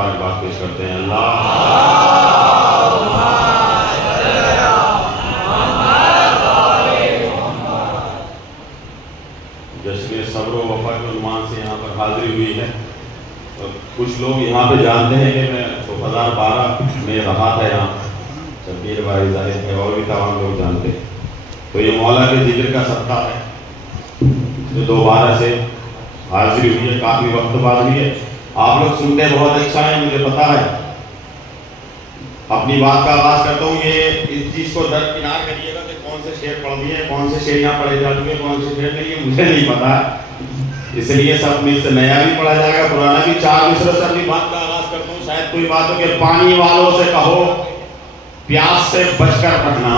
मुबारकबाद पेश करते हैं। अल्लाह जश्न सब्र व वफा के उन्वान से यहाँ पर हाजिरी हुई है। तो कुछ लोग यहाँ पे जानते हैं कि मैं 2012 में रहा था यहाँ, शबीर भाई जाहिद है और भी तमाम लोग जानते हैं। तो ये मौला के जिक्र का सत्ता है जो दोबारा से हाजिरी हुई है, काफ़ी वक्त बाद हुई है। आप लोग सुनते बहुत अच्छा है, मुझे पता है। अपनी बात का आगाज करता हूँ, ये इस चीज़ को दरकिनार करिएगा कि कौन से शेर पढ़ दिए, कौन से शेर यहाँ पढ़े जा चुके, कौन से शेर नहीं, मुझे नहीं पता है। इसलिए सब में से नया भी पढ़ा जाएगा, पुराना भी। 4 मिसरों से अपनी बात का आगाज करता हूँ। शायद कोई बात हो कि पानी वालों से कहो प्यास से बचकर रखना।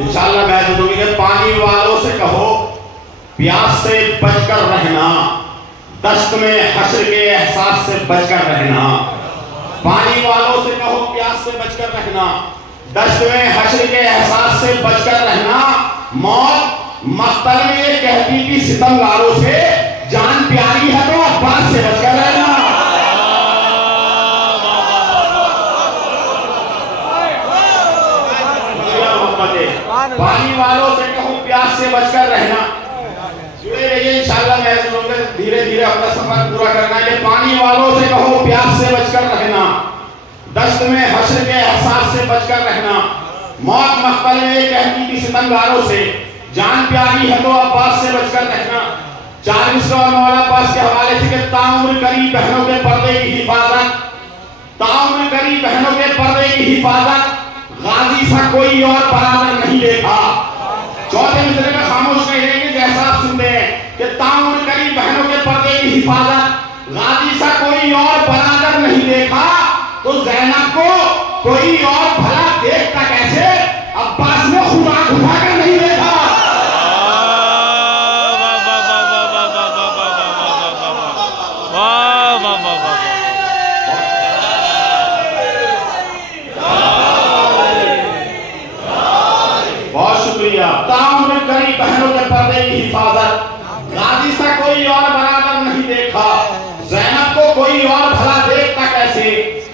इंशाअल्लाह मैं तो दूंगी कि पानी वालों से कहो प्यास से बचकर रहना, दश्त में हश्र के एहसास से बचकर रहना। पानी वालों से कहो प्यास से बचकर रहना, दश्त में हश्र के एहसास से बचकर रहना। मौत मख्तल में ये कहती थी सितमगारों से, जान प्यारी है तो अब्बास से बचकर रहना। पानी वालों से कहो प्यास से बचकर रहना। जुड़े रहिए इंशाअल्लाह, मैं धीरे धीरे अपना सफर पूरा करना है। पानी वालों से कहो प्यास से बचकर रहना, दश्त में हश्र के एहसास से बचकर रहना। मौत मख्तल में कहती थी सितमगारों से, जान प्यारी है तो अब्बास से बचकर रहना। 4 मिसरा और मौला अब्बास के हवाले से कि ताउम्र करी बहनों के पर्दे की हिफाजत, ताउम्र करी बहनों के पर्दे की हिफाजत, गाजी सा कोई और बराबर नहीं देखा। 4थे मिसरे में खामोश नहीं रहेंगे जैसा आप सुनते हैं कि ताउम्र करी बहनों के पर्दे की हिफाजत, गाजी सा कोई और बराबर नहीं देखा। तो ज़ैनब को कोई और भला देखता कैसे, अब्बास ने खुदा उठाकर नहीं देखा। बहुत शुक्रिया। ताउम्र करी बहनों के पर्दे की हिफाजत, गाजी सा कोई और बराबर नहीं देखा। ज़ैनब को कोई और भला देखता कैसे,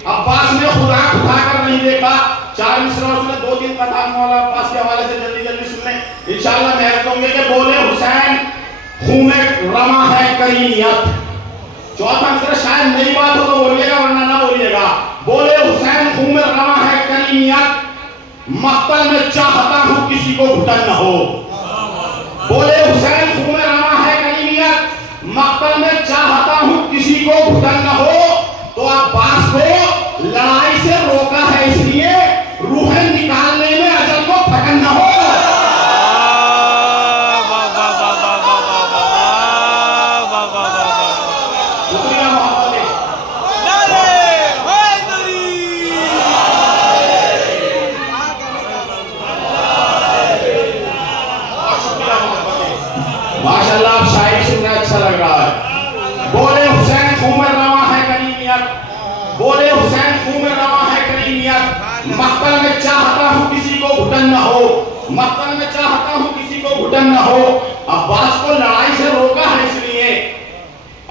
अब्बास ने खुदा उठाकर नहीं देखा। 4 मिसरों में 2-3 कथा मौला अब्बास के हवाले से जल्दी जल्दी सुन लें इंशाअल्लाह। मैं कहूंगा कि बोले हुसैन खून में रमा है करीमियत। 4था मिसरा शायद नई बात हो तो बोलिएगा, वरना ना बोलिएगा। बोले हुसैन खून में रमा है करीमियत, मख्तल में चाहता हूं किसी को घुटन न हो। बोले हुसैन खून में रमा है करीमियत, मख्तल में चाहता हूं किसी को घुटन न हो। तो अब्बास को लड़ाई से रोका है इसलिए रूहें निकालने में अजल को थकन न हो। शुक्रिया मोहब्बत। माशाअल्लाह आप शायरी सुनना अच्छा लग रहा है। बोले हुसैन खून में रवा है करीमियत, बोले हुसैन खून में रवा है करीमियत, मख्तल में चाहता हूं किसी को घुटन न हो, मख्तल में चाहता हूं किसी को घुटन न हो। अब्बास को लड़ाई से रोका है इसलिए,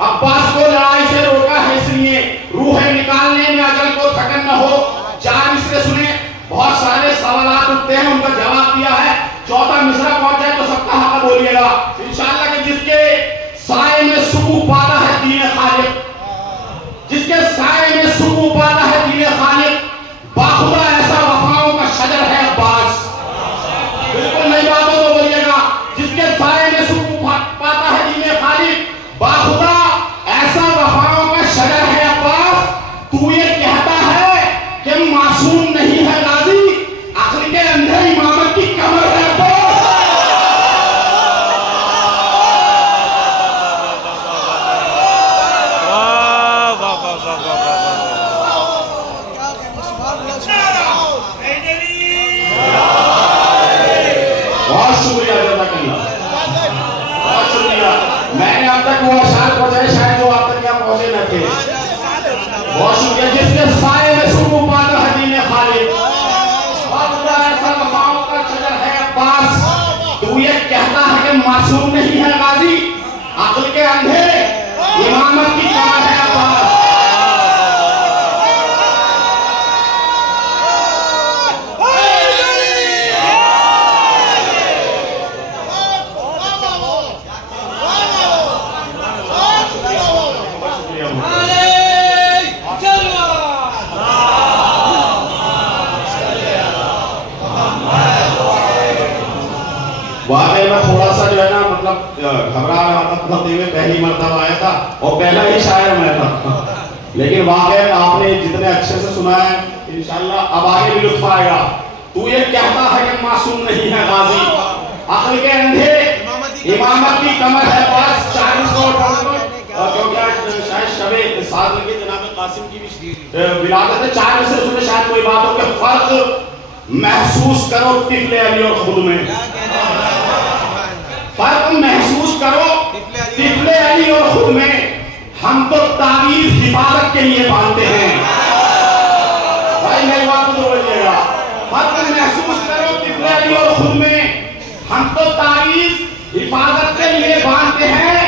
अब्बास को लड़ाई से रोका है इसलिए रूहें निकालने में अजल को थकन न हो। 4 मिसरे सुने, बहुत सारे सवाल उठते हैं, उनका जवाब दिया है। 4था मिसरा पहुंच जाए तो सबका हक बोलिएगा इंशाअल्लाह। कि जिसके साए में सुकून पाता है दीन खालिक, जिसके साए में सुकून पाता है दीन खालिक, बाखुदा ऐसा वफाओं का शजर है अब्बास। बिल्कुल नई बात हो तो बोलिएगा। जिसके साए में सुकून पाता है दीन खालिक, बाखुदा ऐसा वफाओं का शजर है अब्बास। तू ये कहता है कि मासूम नहीं है गाजी, अक्ल के अंधे इमामत की कमर है अब्बास। बहुत शुक्रिया, बहुत शुक्रिया। मैंने अब तक वो अशार पहुंचाए शायद वो आप तक यहाँ पहुंचे न थे। बहुत शुक्रिया। जिसके साए में सुकून पाता है दीन खालिक, ऐसा वफाओं का शजर है अब्बास। तू ये कहता है कि मासूम नहीं है गाजी, अक्ल के अंधे इमामत की कमर है अब्बास। वाकई में थोड़ा सा जो है ना मतलब घबरा रहा था, मतलब पहली मर्तबा आया था और पहला ही शायर मैं था, लेकिन वाकई में आपने जितने अच्छे से सुना है इंशाल्लाह अब आगे भी लुत्फ आएगा। तू ये कहता है कि मासूम नहीं है गाजी, अक्ल के अंधे इमामत की कमर है बस 40 क्योंकि आज शायद शबे साथ लगे जनाब कासिम की भी विलादत है, 4 में से उसने शायद कोई बात हो कि फर्क महसूस करो तिफले अली और खुद में, फर्क महसूस करो तिफले अली और खुद में। हम तो तावीज़ हिफाजत के लिए बांधते हैं, भाई मेरी बात तो बोलिएगा, फर्क महसूस करो तिफले अली और खुद में, हम तो तावीज़ हिफाजत के लिए बांधते हैं।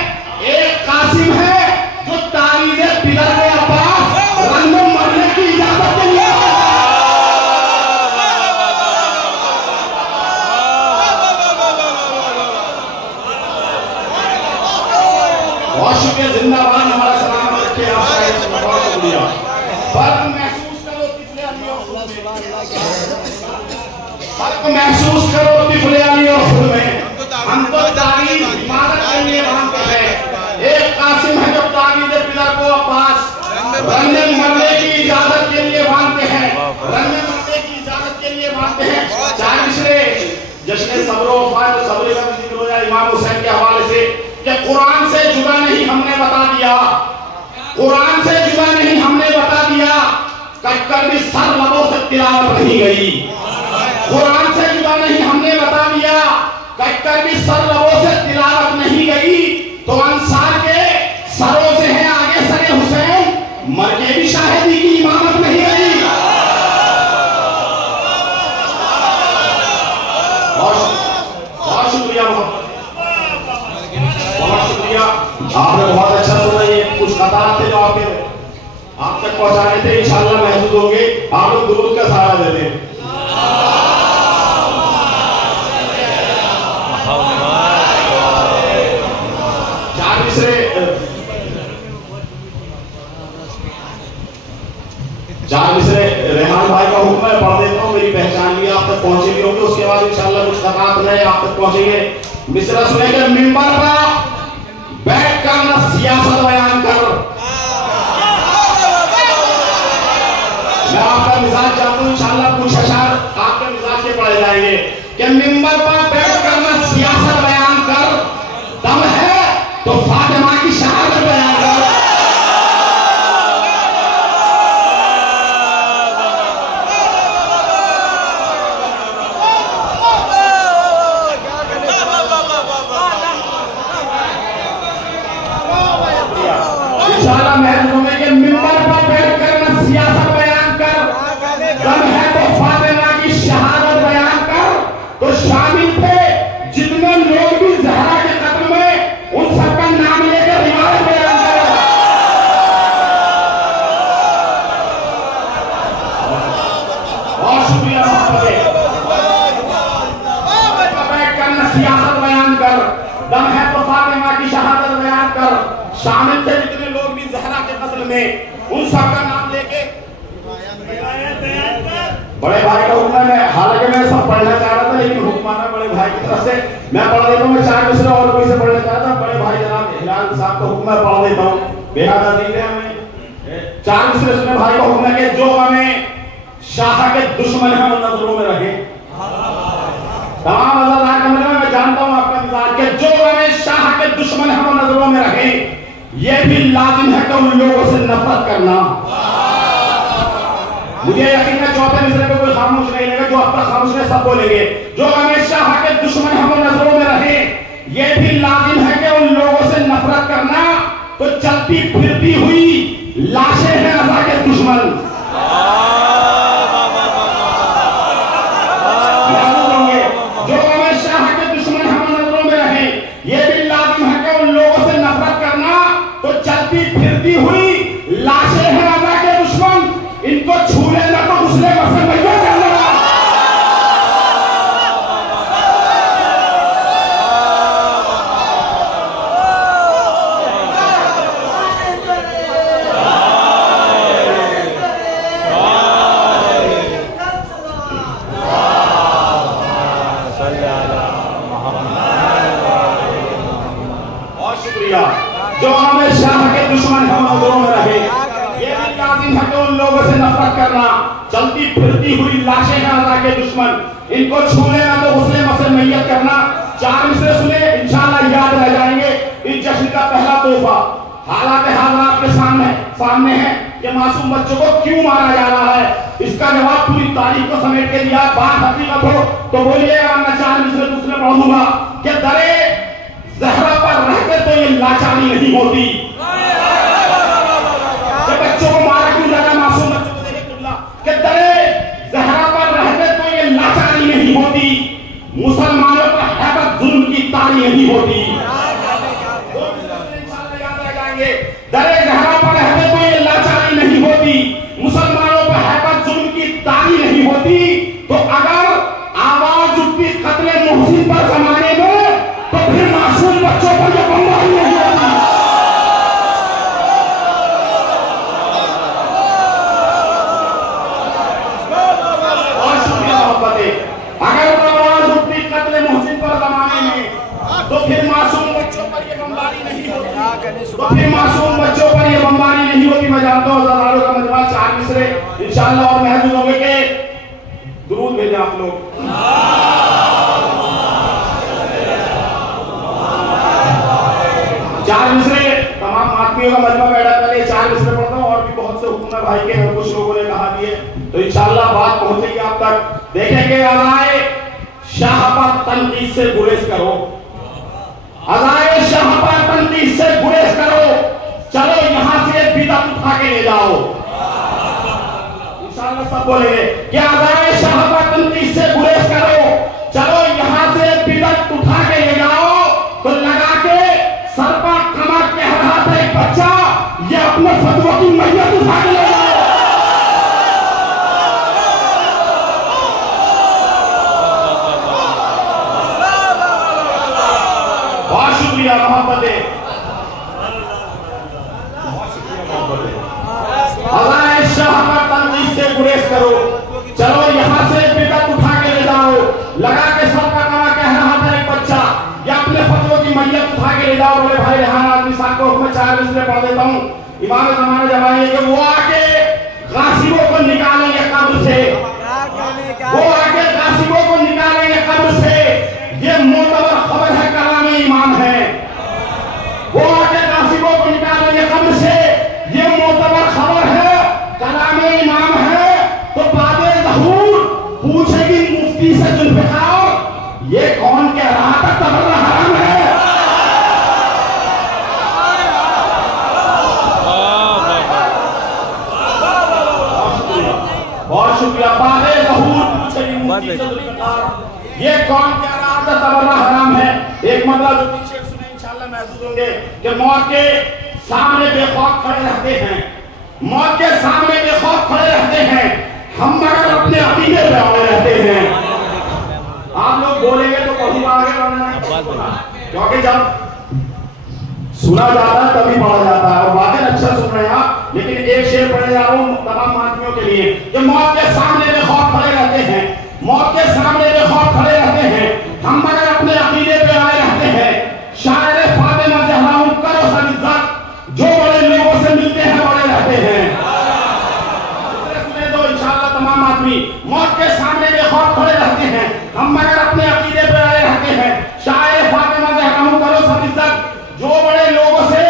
एक कासिम है जो तावीज़ पिलर के अब्बास रंग में मरने की इजाजत के लिए जिंदाबाद, हमारा सलाम रखे, बहुत शुक्रिया। फर्क महसूस करो तिफले अली और खुद में, फर्क महसूस करो तिफले अली और खुद में, हम तो तावीज़ हिफाजत के लिए बांधते हैं। एक कासिम है जो तावीज़ पिलर को अब्बास रंग मरने की इजाजत के लिए बांधते हैं, रंग मरने की इजाजत के लिए बांधते हैं। 4 मिसरे जश्न सब्र वफा सब्र का जिक्र हो जाए इमाम हुसैन के हवाले से कि कुरान से जुदा नहीं हमने बता दिया, कुरान से जुदा नहीं हमने बता दिया, कटकर भी सर लबों से तिलावत नहीं गई। कुरान से जुदा नहीं हमने बता दिया, कटकर भी सर लबों से तिलावत नहीं गई। तो अंसार के सरों से है आगे सरे हुसैन, मर के भी शाहिदी की इमामत नहीं गई। बहुत शुक्रिया, बहुत शुक्रिया, आपने बहुत अच्छा सुना। ये कुछ खताब थे जो आप तक पहुंचाने थे, इंशाल्लाह महसूस होंगे। आप लोग दुरूद का सहारा देते हैं। चार मिसरे रेहान भाई का हुक्म है, पढ़ देता हूँ, मेरी पहचान भी आप तक पहुंचे भी होंगे, उसके बाद इंशाल्लाह कुछ खताब नए आप तक पहुंचेंगे। मिसरा सुनेंगे, मिंबर पर बैठ कर न सियासत बयान कर। मैं आपका मिजाज जानता हूँ, इंशाल्लाह कुछ अशार आपके मिजाज के पढ़े जाएंगे कि मिंबर पर बैठ कर न सियासत बयान कर, दम है तो फातिमा की शहादत बयान कर। मिंबर पर बैठ कर न सियासत बयान कर, दम है तो फातिमा की शहादत बयान कर। तो शामिल थे जितने लोग भी ज़हरा के कत्ल में, उन सबका नाम लेकर रिवायत बयान कर। बहुत शुक्रिया, बैठ कर न सियासत बयान कर, दम है तो फातिमा की शहादत बयान कर। शामिल थे जितने लोग भी ज़हरा के कत्ल में, उन सबका नाम लेके बड़े भाई का हुक्म है। हालांकि मैं सब पढ़ना चाह रहा था, लेकिन हुक्म आना बड़े भाई की तरफ से, मैं पढ़ देता हूँ। मैं 4 मिसरे और कोई से पढ़ना चाह रहा था, बड़े भाई जनाब हिलाल साहब का हुक्म है, पढ़ देता हूँ। बेहद अजीज है हमें 4 मिसरे सुने भाई का हुक्म है कि जो हमें शाह के दुश्मन है वो नजरों में रखे। तमाम अज़ादार कमरे में मैं जानता हूँ आपका मिजाज के, जो हमें शाह के दुश्मन है वो नजरों में रखे। ये भी लाजिम है कि उन लोगों से नफरत करना। मुझे यकीन है चौथे मिसरे पे कोई खामोश नहीं रहेगा, जो अब तक खामोश है सब बोलेंगे। जो हमेशा के दुश्मन हम नजरों में रहे, ये भी लाजिम है कि उन लोगों से नफरत करना। तो चलती फिरती हुई लाशें हैं अज़ा के दुश्मन। जो हमेशा के दुश्मन हम नजरों में रहे, ये भी लाजिम है कि उन लोगों से नफरत करना। तो चलती फिरती हुई लाशें हैं अज़ा के दुश्मन, इनको छू लेना तो मुस्लिम मसल भैया करना। पसंद है कि उन लोगों से नफरत करना। चलती फिरती हुई लाशें हैं अल्लाह के दुश्मन, इनको छूने ना तो उसने मसल मैयत करना। 4 मिसरे सुने, इंशाअल्लाह याद रह जाएंगे। इस जश्न का पहला तोहफा हालात हाज़िरात के सामने है कि मासूम बच्चों को क्यों मारा जा रहा है। इसका जवाब पूरी तारीख को समेट के दिया। बात हकीकत हो तो बोलिए, मैं 4 मिसरे दूसरे पढ़ूंगा कि दरे ज़हरा पर रहते तो ये लाचारी नहीं होती। बच्चों को मारा क्यों जा रहा, मासूम बच्चों को देखे कि दरे ज़हरा पर रहते तो ये लाचारी नहीं होती, मुसलमानों पर हैबत जुल्म की तारी नहीं होती। दरे ज़हरा पर रहते तो ये लाचारी नहीं होती, मुसलमानों पर हैबत जुल्म की तारी नहीं होती। तो अगर आवाज उठती कत्ले मोहसिन पर जमाने में, तो फिर मासूम बच्चों पर यह बमबारी नहीं होती। अगर आवाज उठती कत्ले मोहसिन पर जमाने में, तो फिर मासूम बच्चों पर यह बमबारी नहीं होती। तो फिर मासूम बच्चों पर यह बमबारी नहीं होती। मैं जानता हूँ हज़ारों का मजमा 4 मिसरे इंशाअल्लाह और महसूस होंगे कि दुरूद भेजें आप लोग। 4 मिसरे तमाम आदमियों का मजमा बैठा, पहले 4 मिसरे पढ़ता हूँ और भी बहुत से हुक्म है भाई के, कुछ लोगों ने कहा दिए तो इंशाअल्लाह बात पहुंचेगी आप तक। देखेंगे अज़ाए शाह पर तनकीद से गुरेज करो, अज़ाए शाह पर तनकीद से गुरेज करो, चलो यहां से बिदअत उठा के ले जाओ। इंशाअल्लाह सब बोलेंगे कि अज़ाए शाह पर तनकीद से गुरेज करो, चलो यहां से बिदअत उठा के ले जाओ। तो लगा के सर पर कमर कह रहा था एक बच्चा, ये अपने फतवा की मैयत उठा के ले जाओ। बहुत शुक्रिया मोहब्बत, अज़ाए शाह पर तनकीद से गुरेज करो, चलो यहां से बिदअत उठा के ले जाओ। लगा के सर पर कमर कह रहा था एक बच्चा, ये अपने फतवा की मैयत उठा के ले जाओ। बोले भाई रेहान आदमी साहब को मैं 4 मिसरे पढ़ देता हूँ। इमाम ज़माना जब आएंगे कि वो आके गासिबों को निकालेंगे कब्र से, वो आके गासिबों को निकालेंगे कब्र से। ये मोतबर खबर है, कलाम ईमान है। वो आके गासिबों को निकालेंगे कब्र से, ये मोतबर खबर है, कलाम ईमान है। तो बादे ज़हूर पूछेगी मुफ्ती से जुल्फ़िकार, ये कौन कह रहा था तबर्रा हराम है। बहुत शुक्रिया। बादे ज़हूर पूछेगी मुफ्ती से जुल्फ़िकार, ये कौन कह रहा था तबर्रा हराम है। एक मतलब जो पीछे सुने इंशाअल्लाह महसूस होंगे कि मौत के सामने बेखौफ खड़े रहते हैं, मौत के सामने बेखौफ खड़े रहते हैं, हम मगर अपने अकीदे पे अड़े रहते हैं। आप लोग बोलेंगे तो कभी आगे बढ़ना है, क्योंकि जब सुना जाता है तभी पढ़ा जाता है। और वाकई अच्छा सुन रहे हैं आप, लेकिन एक शेर पढ़ने जा रहा हूँ तमाम आदमियों के लिए कि मौत के सामने बेखौफ खड़े रहते हैं, मौत के सामने बेखौफ खड़े रहते हैं, हम मगर अपने अकीदे पे आए रहते हैं। शायर फातिमा ज़हरा करो सब इज्जत, जो बड़े लोगों से मिलते हैं बड़े रहते हैं। सुने तो इंशाअल्लाह तमाम आदमी मौत के सामने बेखौफ खड़े रहते हैं, हम मगर अपने अकीदे पे आए रहते हैं। शायर फातिमा ज़हरा करो सब इज्जत, जो बड़े लोगों से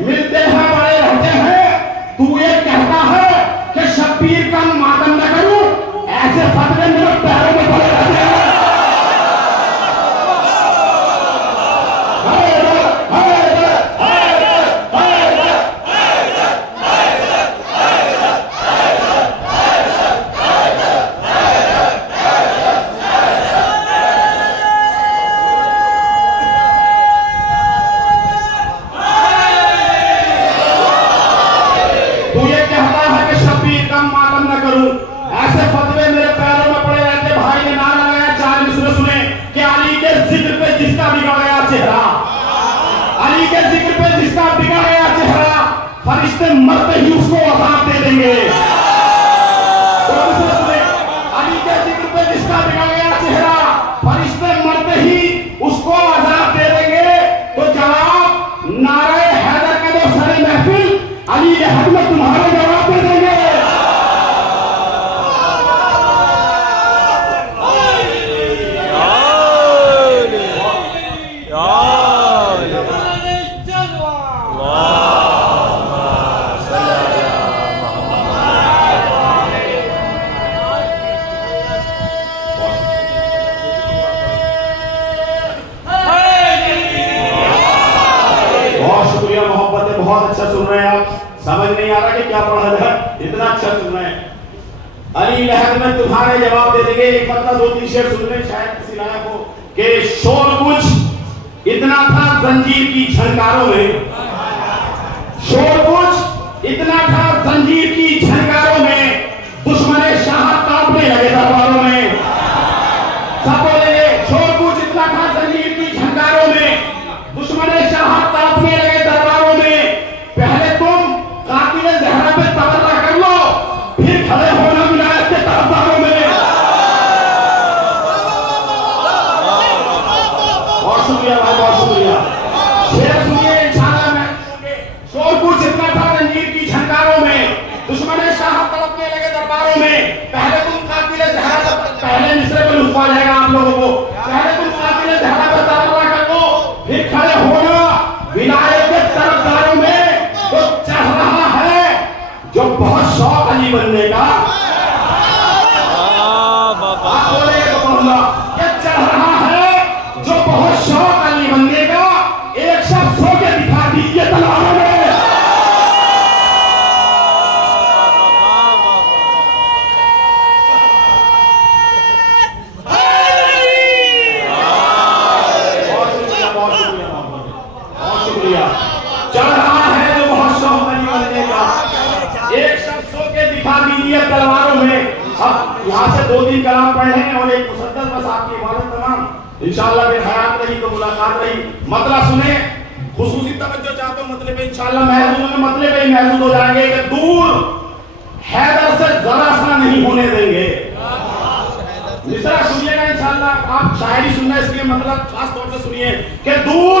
मिलते हैं बड़े रहते हैं। तू ये कहता है कि शब्बीर का मातम न करूं, ऐसे फतवे मेरे पैरों में पड़े रहते हैं। फरिश्ते मरते ही उसको अज़ाब दे देंगे। अली के जिक्र पे जिसका बिगड़ गया चेहरा, फरिश्ते मरते ही उसको अज़ाब दे देंगे। तो जवाब नारे हैदर का दो सारी महफिल अली के हक में तुम्हारे जवाब दे देंगे। अच्छा सुन रहे हैं। अली लहर में तुम्हारे जवाब दे देंगे। एक मतलब 2-3 शेर सुन ले शायद किसी लायक हो कि शोर कुछ इतना था जंजीर की झनकारों में, शोर कुछ इतना था जंजीर की झनकारों में, दुश्मने शाह कांपने लगे दरबारों में। सब बोले शोर कुछ इतना था जंजीर की झनकारों में, दुश्मने शाह कांपने लगे दरबारों में। पहले तुम कातिल ज़हरा पे तबर्रा कर लो, फिर खड़े होना विलायत के तरफदारों में। बहुत शुक्रिया भाई, बहुत शुक्रिया। शेर सुनिए इंशाअल्लाह। मैं शोर कुछ इतना था जंजीर की झनकारों में, दुश्मने शाह तड़पने लगे दरबारों में। पहले तुम कातिल ज़हरा, पहले मिसरे में लुत्फा जाएगा आप लोगों को। पहले तुम कातिल ज़हरा पे तबर्रा कर लो, फिर खड़े होना विलायत के तरफदारों में। तो चढ़ रहा है जो बहुत शौक अली बनने का, आप बोले तो बोलना, ये चढ़ रहा है जो बहुत शौक अली बनने का, एक शख्स हो के दिखा दीजिए तलवारों में। चल रहा है जो बहुत शौक अली बनने का, एक शख्स हो के दिखा दीजिए तलवारों में। अब यहाँ से 2-3 कलाम पढ़ लें और एक मुसद्दस बस आपकी इबादत तमाम इंशाअल्लाह। फिर हयात रही तो मुलाकात रही। मतलब सुने, खुसूसी तवज्जो चाहते हो मतलब इंशाअल्लाह महजूद में मतलब ही महजूद हो जाएंगे कि दूर हैदर से जरा सा नहीं होने देंगे। मिसरा सुनिएगा इंशाअल्लाह। आप शायरी सुनना इसलिए मतलब खास तौर से सुनिए कि दूर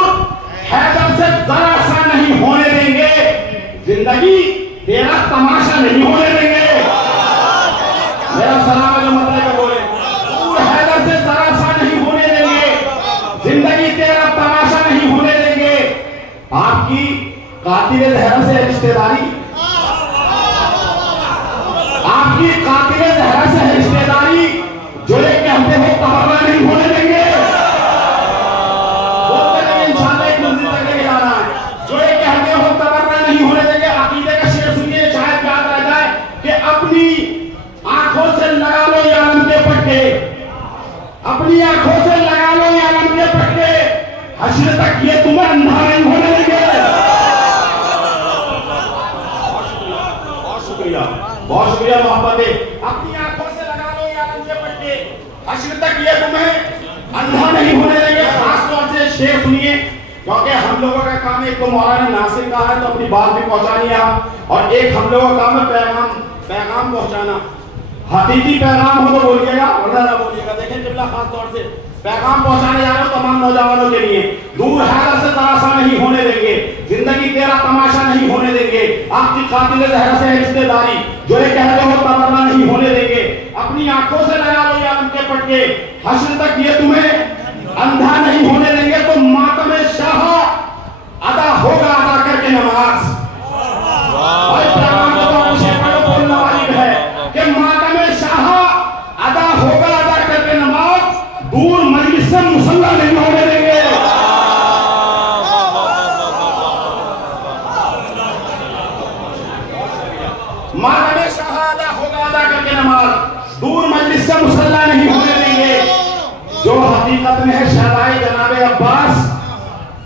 हैदर से जरा सा नहीं होने देंगे, जिंदगी तेरा तमाशा नहीं होने देंगे। मेरा सलाम है जो मतलब का बोले, दूर हैदर से जरा सा नहीं होने देंगे, जिंदगी तेरा तमाशा नहीं होने देंगे। आपकी कातिल ज़हरा से रिश्तेदारी, आपकी कातिल ज़हरा से रिश्तेदारी, जो ये कहते हो तबर्रा नहीं होने देंगे। जो ये कहते हो तबर्रा नहीं होने देंगे। अकीदे का शेर सुनिए, शायद याद रह जाए कि अपनी आंखों से लगा लो ये आलम के पट्टे, अपनी आंखों से लगा लो ये आलम के पट्टे, हश्र तक ये तुम्हें अंधा नहीं होने देंगे। बहुत शुक्रिया, बहुत शुक्रिया मोहब्बत। अपनी आंखों से लगा लो ये आलम के पट्टे, हश्र तक ये तुम्हें अंधा नहीं होने देंगे। खास तौर से शेर सुनिए, क्योंकि हम लोगों का काम एक तो मौलाना नासिर का है तो अपनी बात भी पहुंचानी है, और एक हम लोगों का काम है पैगाम पहुंचाना। हकीकी पैगाम हो तो बोलिएगा, वरना ना बोलिएगा। देखें किबला खास तौर से पैगाम पहुंचाने जा रहे हो तमाम नौजवानों के लिए। दूर हैदर से जरा सा नहीं होने देंगे, जिंदगी तेरा तमाशा नहीं होने देंगे। आपकी कातिल ज़हरा से रिश्तेदारी, जो ये कहते हो तबर्रा नहीं होने देंगे। अपनी आंखों से लगा लो ये आलम के पट्टे, हश्र तक ये तुम्हें अंधा नहीं होने देंगे। तो मातम शाह अदा होगा अदा करके नमाज। बोलना वाजिब है कि मातम शाह अदा होगा अदा करके नमाज, दूर मजलिस से मुसल्ला नहीं होने देंगे। मातम शाह अदा होगा अदा करके नमाज, दूर मजलिस से मुसल्ला नहीं होने देंगे। जो हकीकत में है शहदाए जनाबे अब्बास,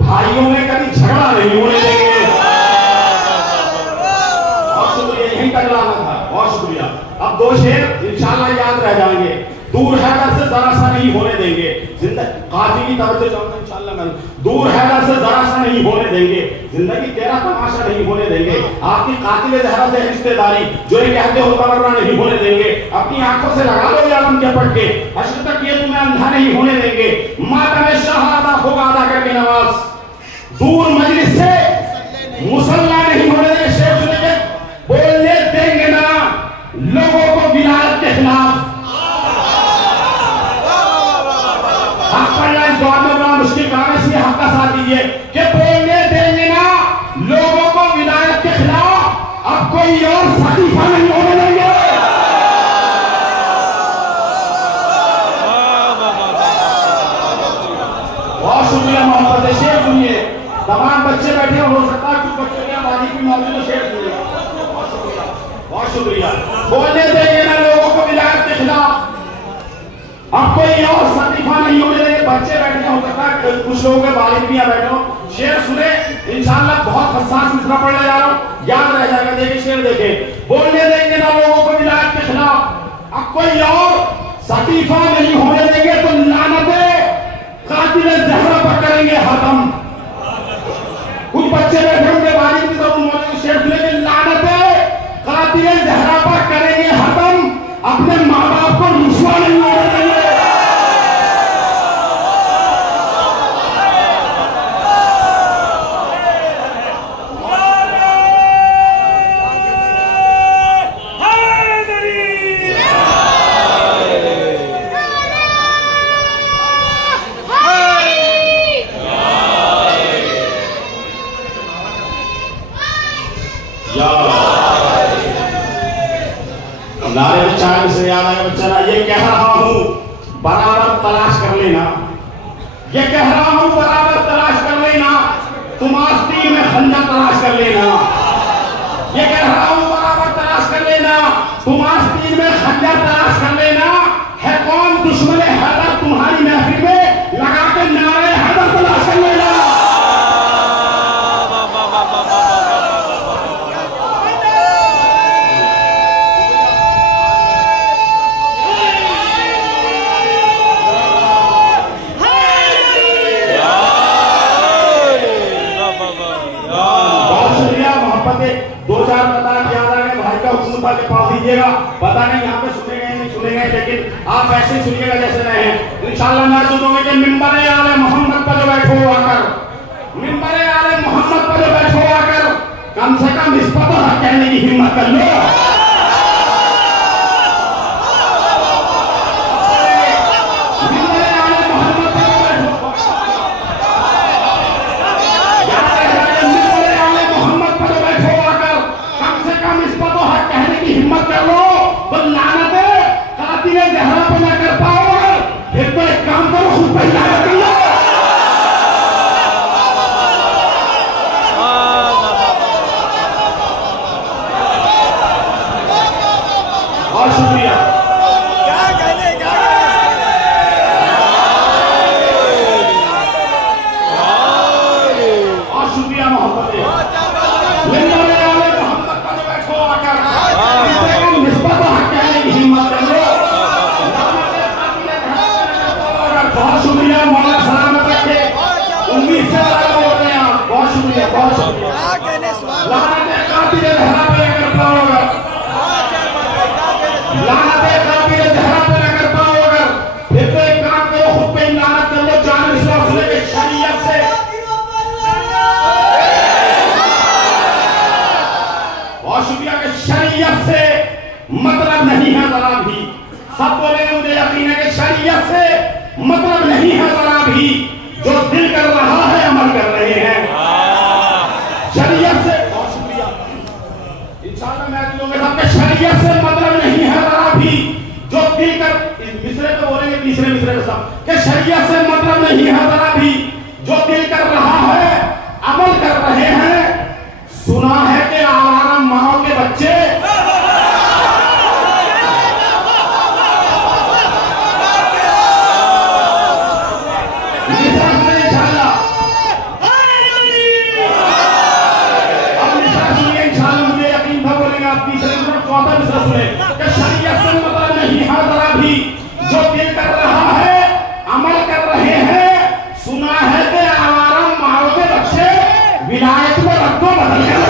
भाइयों में कभी झगड़ा नहीं होने देंगे। बहुत शुक्रिया, यही तक लाना था। बहुत शुक्रिया। अब 2 शेर इंशाअल्लाह याद रह जाएंगे। दूर हैदर से जरा सा नहीं होने देंगे, काफी तवज्जो चाहूंगा इंशाअल्लाह। मैं दूर हैदर से जरा सा नहीं होने देंगे, जिंदगी तेरा तमाशा नहीं होने देंगे। आपकी कातिल ज़हरा से रिश्तेदारी, जो ये कहते हो तबर्रा नहीं होने देंगे। अपनी आंखों से लगा लो ये आलम के पट्टे, हश्र तक ये तुम्हें अंधा नहीं होने देंगे। मातम शाह अदा होगा अदा करके नमाज, दूर मजलिस से मुसल्ला नहीं होने देंगे। शेर सुनिए, बोलने देंगे ना लोगों को विलायत के खिलाफ। हक पढ़ना इस दौर में बड़ा मुश्किल काम है, इसलिए हक का साथ दीजिए कि बोलने देंगे ना लोगों को विलायत के खिलाफ, अब कोई और सकीफा नहीं होने देंगे। बहुत शुक्रिया मोहम्मद। शेर सुनिए, तमाम बच्चे बैठे हो सकता है कुछ बच्चों की आबादी शुक्रिया। बोलने देंगे ना लोगों को विलायत के खिलाफ। अब कोई और सतीफा नहीं होने देंगे। बच्चे बैठे हो सकता है, कुछ लोगों के वालिद भी बैठे हो। शेर सुने इंशाल्लाह, बहुत हसास मिसरा पढ़ने जा रहा हूँ, याद रह जाएगा। देखिए शेर देखे, बोलने देंगे ना लोगों को विलायत के खिलाफ। अब कोई और सतीफा नहीं होने देंगे तो लानते कातिल ज़हरा पर करेंगे खत्म। कुछ बच्चे बैठे होंगे वालिद की तरफ, उन्होंने शेर सुने कि लानते कातिल ज़हरा पर करेंगे खत्म। अपने माँ बाप को रुसवा नहीं होने देंगे। नारे विचार से याद आया बच्चा ना, ये कह रहा हूं बराबर तलाश कर लेना। ये कह रहा हूं बराबर तलाश कर लेना। तुम आस्तीन में खंजर तलाश कर लेना। ये कह रहा हूं बराबर तलाश कर लेना। तुम आस्तीन में खंजर तलाश कर लेना। है कौन दुश्मन हैदर तुम्हारी महफिल में, लगा के नारे हैदर तलाश कर लेना। दो चार बता याद आ गए, भाई का हुक्म था कि पढ़ दीजिएगा। पता नहीं यहाँ पे सुने गए नहीं सुने गए, लेकिन आप ऐसे सुनिएगा जैसे रहे हैं। इंशाल्लाह मैं सुनूंगा कि मिंबर आले मोहम्मद पर जो बैठो आकर, मिंबर आले मोहम्मद पर जो बैठो आकर, कम से कम इस पर तो हक कहने की हिम्मत कर लो। मतलब नहीं है जरा भी। सब बोले मुझे यकीन है कि शरीयत से मतलब नहीं है जरा भी। जो दिल कर रहा है अमल कर रहे हैं शरीयत से। बहुत शुक्रिया। इंशाअल्लाह मैं तुम लोगों के साथ शरीयत से मतलब नहीं है जरा भी। जो दिल कर, मिसरे तो बोलेंगे तीसरे मिसरे में सब कि शरीयत से मतलब नहीं है जरा भी। जो दिल कर रहा है अमल कर रहे हैं। सुना है कि आवारा माओ के बच्चे शरीयत से मतलब नहीं है जरा भी। जो दिल कर रहा है अमल कर रहे हैं। सुना है कि आवारा माओ के बच्चे विलायत में रखो बदल गए।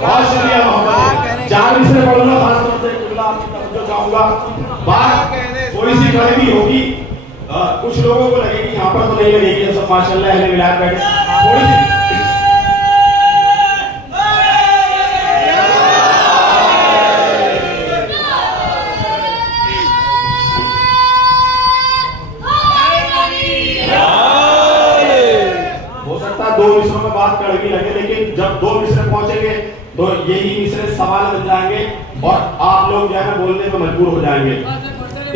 बहुत शुक्रिया मोहम्मद। चार मिसरे पढ़ूंगा, खासतौर से आपकी तवज्जो चाहूंगा। बात थोड़ी सी कड़वी होगी, कुछ लोगों को लगेगी, यहाँ पर तो नहीं लगेगी। सब माशाल्लाह अहले विलायत बैठे थोड़ी सी हो सकता है 2 मिसरों में बात कड़वी लगे, लेकिन जब 2 मिसरे पहुंचेंगे तो यही मिसरे सवाल बन जाएंगे और आप लोग जो है बोलने तो मजबूर हो जाएंगे।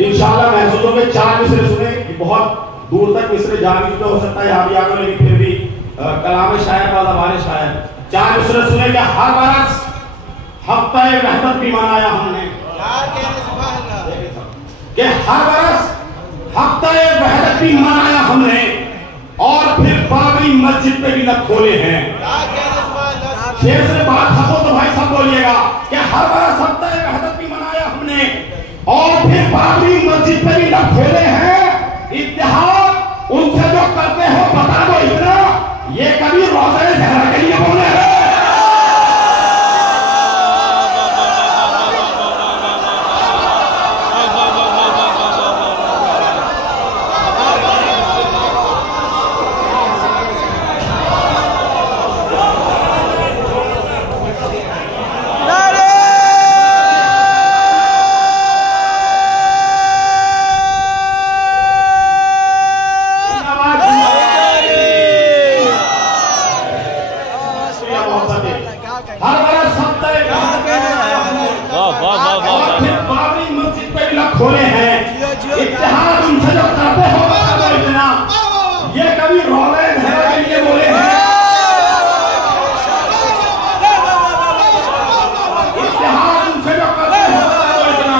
इंशाल्लाह महसूस होंगे 4 मिसरे सुने कि बहुत दूर तक मिसरे जा भी तो हो सकता है यहाँ भी आ गए, लेकिन फिर भी कलाम शायर वाला हमारे शायर 4 मिसरे सुने कि हर बरस हफ्ता वहदत भी मनाया हमने, कि हर बरस हफ्ता वहदत भी मनाया हमने और फिर बाबरी मस्जिद पे भी लब खोले हैं। शेर से बात हो तो भाई सब बोलिएगा कि हर बरस हफ्ता वहदत भी मनाया हमने और फिर बाबरी मस्जिद पे भी लब खोले हैं। इत्तेहाद उनसे जो करते हो बता दो इतना, ये कभी रोज़े ज़हरा के लिए बोले हैं। खोले हैं इत्तेहाद उनसे जो करते हो बता दो इतना, ये कभी रोज़े ज़हरा के लिए बोले हैं। इत्तेहाद उनसे जो करते हो बता दो इतना,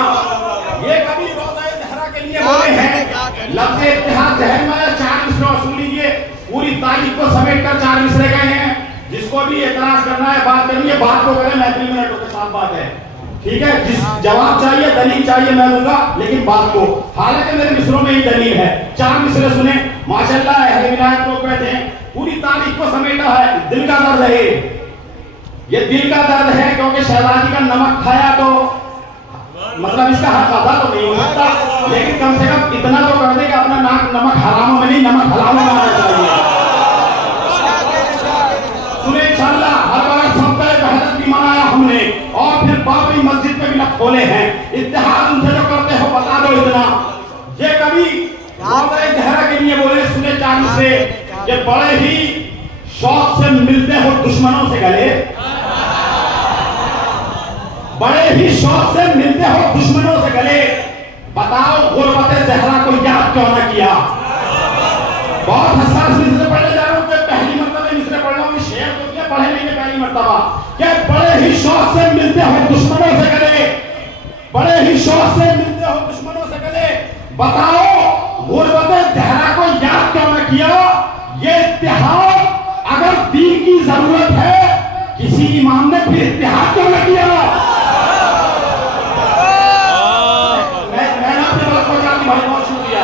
ये कभी रोज़े ज़हरा के लिए बोले हैं। लफ्ज़ इत्तेहाद ज़हन में 4 मिसरे वसूल लीजिए, पूरी तारीख को समेट कर 4 मिसरे गए हैं। जिसको भी एतराज करना है बात करनी है, बात को करें, मैं 3 मिनटों के साथ बात है, ठीक है। जिस जवाब चाहिए दलील चाहिए मैं दूंगा, लेकिन बात को, हालांकि मेरे मिसरों में ही दलील है। 4 मिसरे सुने माशाल्लाह, अहले विलायत लोग बैठे हैं, पूरी तारीख को समेटा है। दिल का दर्द है, ये दिल का दर्द है, क्योंकि शहजादी का नमक खाया तो मतलब इसका हक अदा तो नहीं हो सकता, लेकिन कम से कम इतना तो कर दे कि अपना नाक नमक हरामों में नहीं नमक हलालों में आना चाहिए। सुने इंशाल्लाह, हर बार सबका वहदत भी मनाया हमने और फिर बाबरी मस्जिद पे भी लब खोले हैं। इत्तेहाद उनसे जो करते हो बता दो इतना, ये कभी रोज़े ज़हरा के लिए बोले। सुने 4 मिसरे कि बड़े ही शौक से मिलते हो दुश्मनों से गले, बड़े ही शौक से मिलते हो दुश्मनों से गले, बताओ गुरबत ज़हरा को याद क्यों न किया। बहुत हसास मिसरे पढ़ने जा रहा हूं, पहली मरतबा मिसरे पढ़ रहा हूं, शेर तो क्या पढ़े नहीं पहली मरतबा, क्या बड़े ही शौक से मिलते हो दुश्मनों से गले, बड़े ही शौक से मिलते हो दुश्मनों से गले, बताओ गुरबत ज़हरा को याद क्यों न किया। ये इत्तेहाद अगर दीन की जरूरत है, किसी इमाम ने फिर इत्तेहाद क्यों न किया। भाई बहुत शुक्रिया।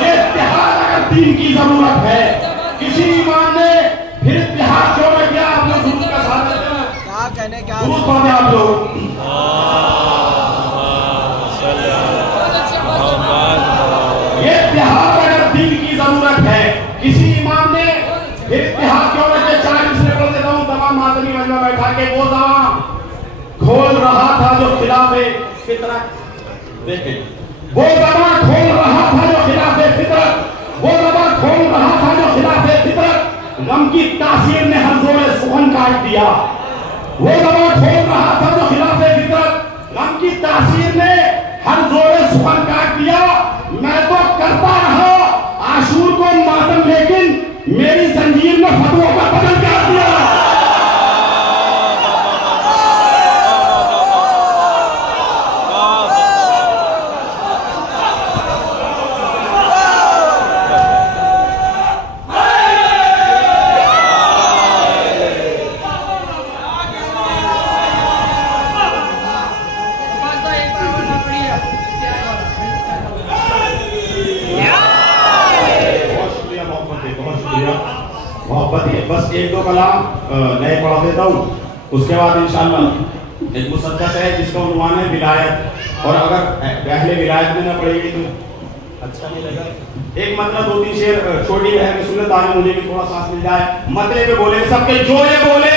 ये इत्तेहाद अगर दीन की जरूरत है, किसी इमाम ने फिर इत्तेहाद क्यों न किया। आप लोग दुरूद का साथ देते हैं, क्या कहने, क्या दुरूद पढ़े आप लोग। ये इत्तेहाद अगर दीन की जरूरत है, किसी इमाम ने फिर इत्तेहाद क्यों न किया। 4 मिसरे बोल देता हूँ, तमाम मातमी मजमा बैठा के वो ज़बान खोल रहा था जो खिलाफे फितरत, देखें वो ज़बान खोल रहा था जो खिलाफे फितरत, वो ज़बान खोल रहा था जो खिलाफे फितरत, गम की तासीर ने हर जोरे सुखन काट दिया। वो ज़बान खोल रहा था जो खिलाफे फितरत, गम की तासीर ने हर जोरे सुखन काट दिया। मैं तो करता रहा आशूर को मातम, लेकिन मेरी जंजीर ने फतवों का बदल काट दिया। बस 1-2 कलाम नए पढ़ा देता हूँ, उसके बाद इंशाअल्लाह एक मुसद्दक़ है जिसका उन्वान है विलायत, और अगर पहले विलायत में ना पढ़ेगी तो अच्छा नहीं लगा। एक मतलब 2-3 शेर छोटी बहन की सुनत ताकि मुझे भी थोड़ा सांस मिल जाए। मतले पे बोले सबके जो ये बोले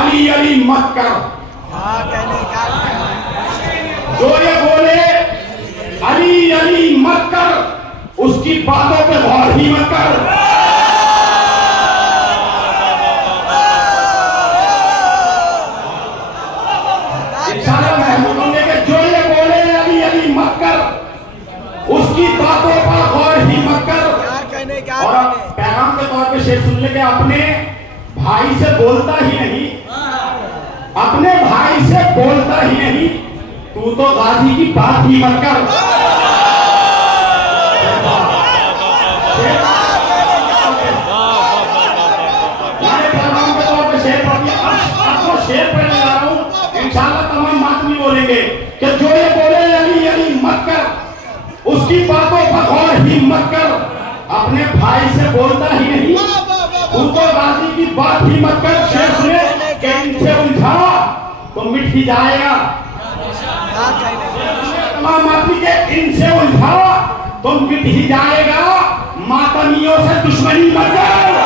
अली अली मत कर, जो ये बोले अली अली मत कर, उसकी बातों पे गौर ही मत कर। जो ये और पैगाम के तौर पे शेर सुन ले के अपने भाई से बोलता ही नहीं, अपने भाई से बोलता ही नहीं, तू तो गाजी की बात ही मत कर। पैगाम के तौर पे शेर पढ़ दिया, आपको शेर पढ़ने जा रहा हूं, इंशाल्लाह तमाम मातमी बोलेंगे कि जो ये बोले अली अली मत कर, उसकी बातों पर गौर ही मत कर, अपने भाई से बोलता ही नहीं, तू तो गाजी की बात ही मत कर। शेर सुने कि इनसे उलझा तो मिट ही जाएगा, तमाम आदमी के इनसे उलझा तो मिट ही जाएगा, मातमियों से दुश्मनी मत कर।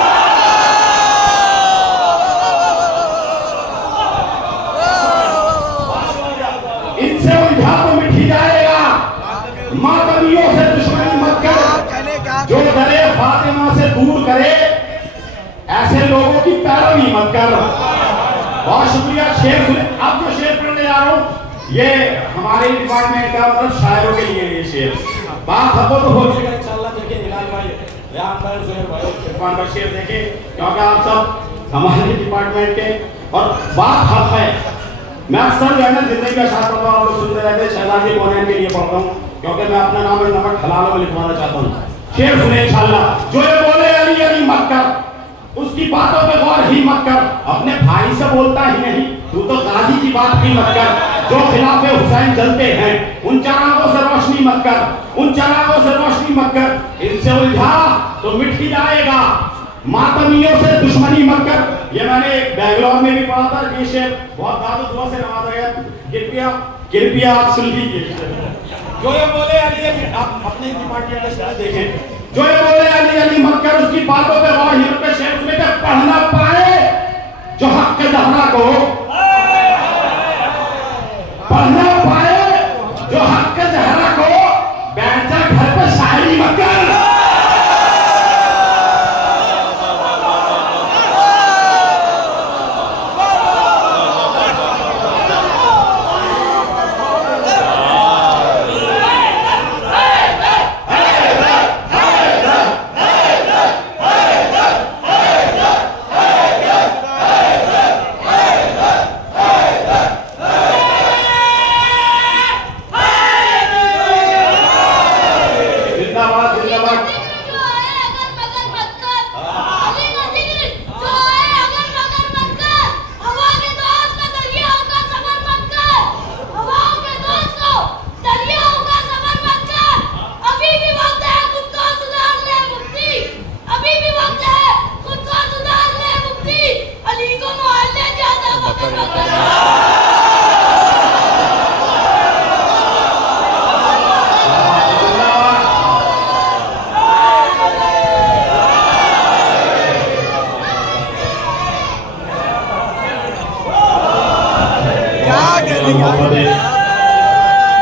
इनसे उलझा तो मिट ही जाएगा, मातमियों से दुश्मनी मत कर। जो डरे फातिमा से दूर करे, ऐसे लोगों की पैरवी मत कर। बहुत शुक्रिया। शेर सुने, अब जो शेर पढ़ने जा रहा हूं ये हमारे डिपार्टमेंट का मतलब शायरों के लिए ये शेर, बात हको तो हो जाएगा इंशाल्लाह। देखिए हिलाल भाई, रेहान भाई, ज़ुहैर भाई, इरफान भाई शेर देखे, क्योंकि आप सब हमारे डिपार्टमेंट के और बात हक है। मैं अक्सर जो है ना जिंदगी का शायर पढ़ता हूँ, आप लोग सुनते रहते हैं, शहजादी कौनैन के लिए पढ़ता हूँ क्योंकि मैं अपना नाम नमक हलाल में लिखवाना चाहता हूँ। शेर सुने इंशाल्लाह। जो ये बोले अली अली मत कर, उसकी बातों पे गौर ही मत कर, अपने भाई से बोलता ही नहीं, तू तो गाजी की बात ही मत कर। जो खिलाफे हुसैन जलते हैं उन चरागों से रोशनी मत कर, उन चरागों से रोशनी मत कर, इनसे उलझा तो मिट ही जाएगा, मातमियों से दुश्मनी मत कर। ये मैंने बैंगलोर में भी पढ़ा था, ये शेर बहुत दाद दुआ से नवाजा गया, कृपया कृपया आप सुन लीजिए। जो ये बोले अली अली, आप अपने डिपार्टमेंट का शेर देखें, जो ये बोले अली अली मत कर, उसकी बातों पे गौर ही मत कर। शेर में पढ़ना पाए जो हक के ज़हरा को, पढ़ना पाए जो हक के ज़हरा को, बैठ जा घर पे शायरी मत कर।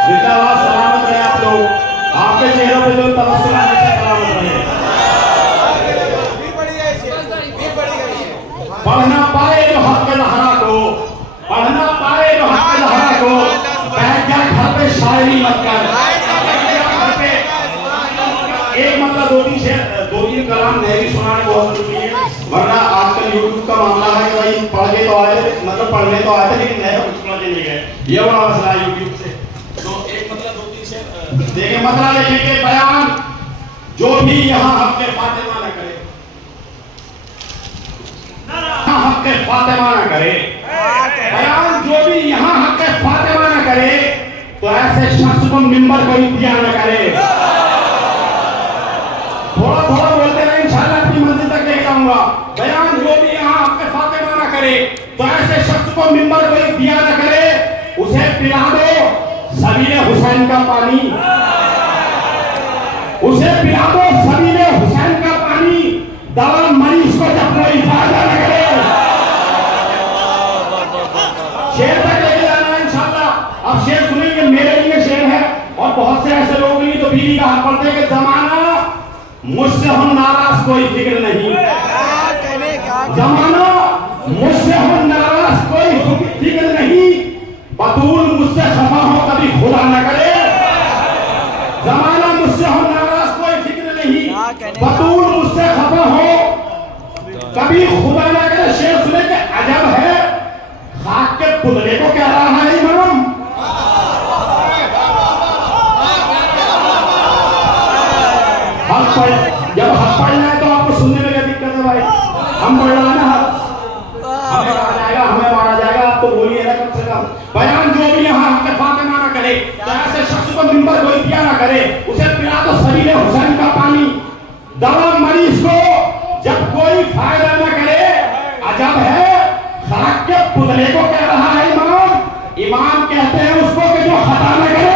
जिंदाबाद, सलामत रहे आप लोग, आपके चेहरों पे जो तबस्सुम हमेशा सलामत रहे। पढ़ना पाए जो हक के ज़हरा को, पढ़ना पाए जो हक के ज़हरा को, बैठ जा घर पे शायरी मत कर। एक मतलब दो तीन कलाम नहीं भी सुनाने बहुत जरूरी है, वरना आजकल यूट्यूब का मामला है कि भाई पढ़ के तो आए, मतलब पढ़ने तो आए थे लेकिन नए कुछ समझ नहीं गए, ये बड़ा मसला है यूट्यूब से। तो एक मतलब दो तीन शेर देखिए, मतलब लिखेंगे बयान जो भी यहाँ हक के फातिमा न करे, हक के फातिमा न करे, बयान जो भी यहाँ हक के फातिमा न करे, तो ऐसे शख्स को मिंबर को इख्तियार न करे। थोड़ा थोड़ा बोलते रहे, इंशाल्लाह अपनी मंजिल तक ले जाऊंगा। बयान जो भी यहाँ हक के फातिमा न करे, तो ऐसे शख्स को मिंबर को इख्तियार न करे, उसे पिला दो सबीले हुसैन का पानी, उसे पिला दो सबीले हुसैन का पानी, दवा मरीज को जब कोई फायदा न करे। शेर तक लेके जाना है इंशाल्लाह। अब शेर सुनेंगे, मेरे लिए शेर है और बहुत से ऐसे लोग नहीं तो बीवी का हक पढ़ते कि जमाना मुझसे हम नाराज कोई फिक्र नहीं, जमाना मुझसे हम नाराज कोई फिक्र नहीं, बतूल मुझसे खफा हो कभी खुदा न करे। जमाना मुझसे हम नाराज कोई फिक्र नहीं, बतूल मुझसे हम पढ़ रहे ना, हमें मारा जाएगा, हमें मारा जाएगा। आप तो बोलिए ना कम से कम। बयान जो भी यहाँ हक फातिमा ना करे, ऐसे शख्स को मिंबर कोई दिया ना करे, उसे पिला दो सलीले हुसैन का पानी। दवा मरीज को जब कोई फायदा न करे, अजब है खाक के पुतले को कह रहा है इमाम। इमाम कहते हैं उसको कि जो खता न करे।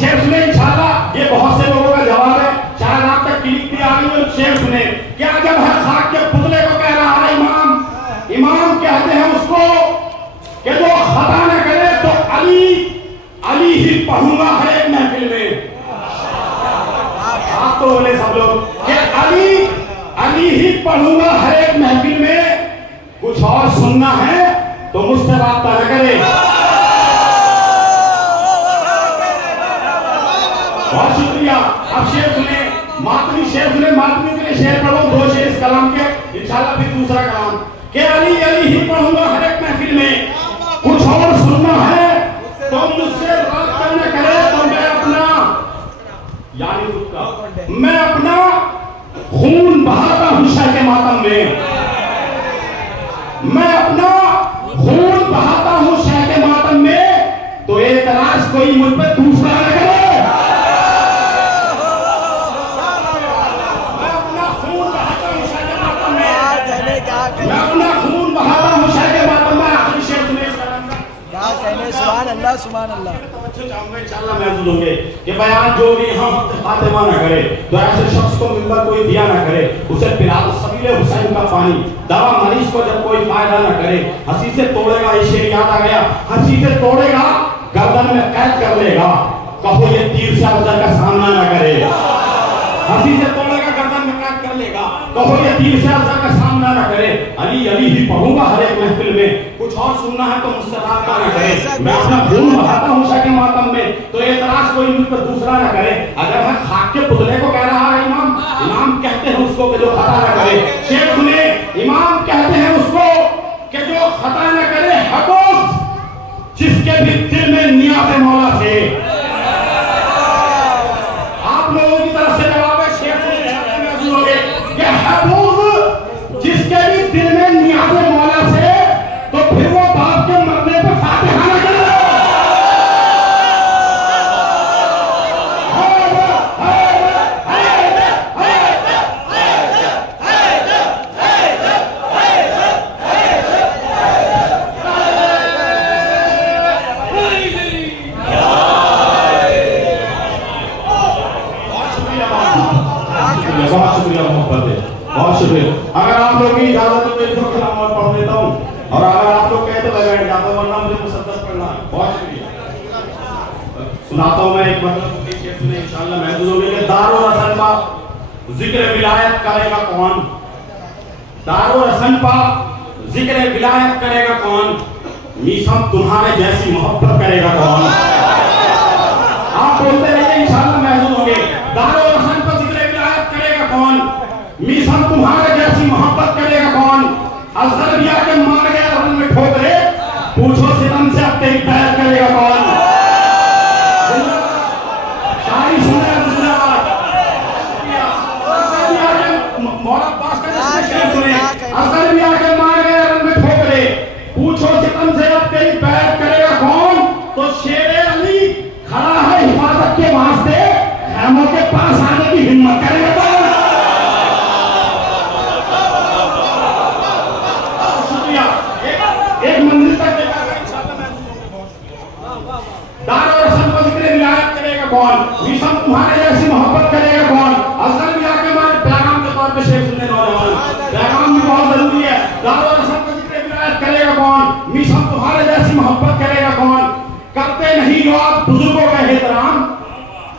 शेर सुने इंशाल्लाह, ये बहुत से लोगों का जवाब है, शायद आप तक क्लिक भी आ गई। शेर सुने, क्या जब है खाक के पुतले को कह रहा है इमाम। इमाम कहते हैं उसको कि जो खता न करे तो अली ही पढ़ूंगा हर एक महफिल में। आप तो बोले सब लोग कि अली ही पढ़ूंगा हर एक महफिल में। कुछ और सुनना है तो मुझसे राब्ता न करे। बहुत शुक्रिया। अब शेर सुने, मातमी शेर सुने, मातमी के लिए शेर पढ़ो, 2 शेर इस कलाम के, इंशाल्लाह फिर दूसरा कलाम कि अली ही पढ़ूंगा हर एक महफिल में। कुछ और सुनना है तो मुझसे राब्ता न करे, तो मैं अपना यानी मैं अपना खून बहाता हूं शाह के मातम में। मैं अपना खून बहाता हूं शाह के मातम में, तो एतराज कोई मुझ पर दूसरा न करे। मैं अपना खून बहाता हूं शाह के मातम में, मैं अपना खून बहाता हूं शाह के मातम में। आखिरी शेर सुने सुभान अल्लाह, सुभान अल्लाह। चाहूंगा इंशाल्लाह महसूस होंगे कि बयान जो भी हम फातिमा ना करे, तो ऐसे शख्स को मिंबर कोई दिया ना करे, उसे पिला दो सलीले हुसैन का पानी। दवा मरीज को जब कोई फायदा ना करे, हंसी से तोड़ेगा, ये शेर याद आ गया, हंसी से तोड़ेगा गर्दन में कैद कर लेगा, कहो ये तीर से अफजल का सामना ना करे। हंसी से तोड़ेगा गर्दन में कैद कर लेगा, कहो ये तीर से अफजल का सामना ना करे। अली ही पढ़ूंगा हर एक महफिल में। कुछ और सुनना है तो मुझसे राब्ता न करे। मैं अपना खून बहाता हूं शाह के मातम में, तो एतराज कोई मुझ पर दूसरा न करे। अगर मैं खाक के पुतले को कह रहा है इमाम कहते हैं उसको कि जो खता न करे। शेर सुने, इमाम कहते हैं उसको कि जो खता न करे, हकूक जिसके भी दिल में नियाज़े मौला से। आप लोगों की तरफ से जवाब है, शेर सुने महसूस होंगे कि हकूक जिसके भी दिल में नियाज़े मौला से, तो फिर वो बाप के मरने पे फातिहा न करे। बहुत शुक्रिया मोहब्बत है, बहुत शुक्रिया। अगर आप लोग की इजाजत हो तो कलाम और पढ़ देता हूँ, और अगर आप लोग कहे तो मैं बैठ जाता हूँ, वरना मुझे मुसद्दस पढ़ना है। बहुत शुक्रिया। सुनाता हूँ मैं एक मतलब इंशाल्लाह महसूस होंगे कि दारो रसन पा जिक्र विलायत करेगा कौन। दारो रसन पा जिक्र विलायत करेगा कौन। मीसम तुम्हारे जैसी मोहब्बत करेगा कौन। आप बोलते रहिए इंशाल्लाह महसूस होंगे। दारो रसन पर जिक्र विलायत करेगा कौन। मीसम तुम्हारे जैसी मोहब्बत करेगा कौन। असगर भी आके मार गया रन में ठोकरे, पूछो सितम से अब तेरी पैर करेगा कौन। शायरी सुने असगर भी आके मार गया रन में ठोकरे, पूछो सितम से अब तेरी पैर करेगा कौन। तो शेर अली खड़ा है हिफाजत के वास्ते, खैमों के पास आने की हिम्मत करेगा कौन। एक मंजिल तक देखा इंशाल्लाह। दारो रसन पर जिक्र विलायत करेगा कौन। मीसम तुम्हारे जैसी मोहब्बत करेगा कौन। असगर भी आके हमारे पैगाम के तौर पे शेर सुनने नौजवान, पैगाम भी बहुत जरूरी है। दारो रसन पर जिक्र विलायत करेगा कौन। मीसम तुम्हारे जैसी मोहब्बत करेगा कौन। करते नहीं हो आप बुजुर्गों का एहतराम,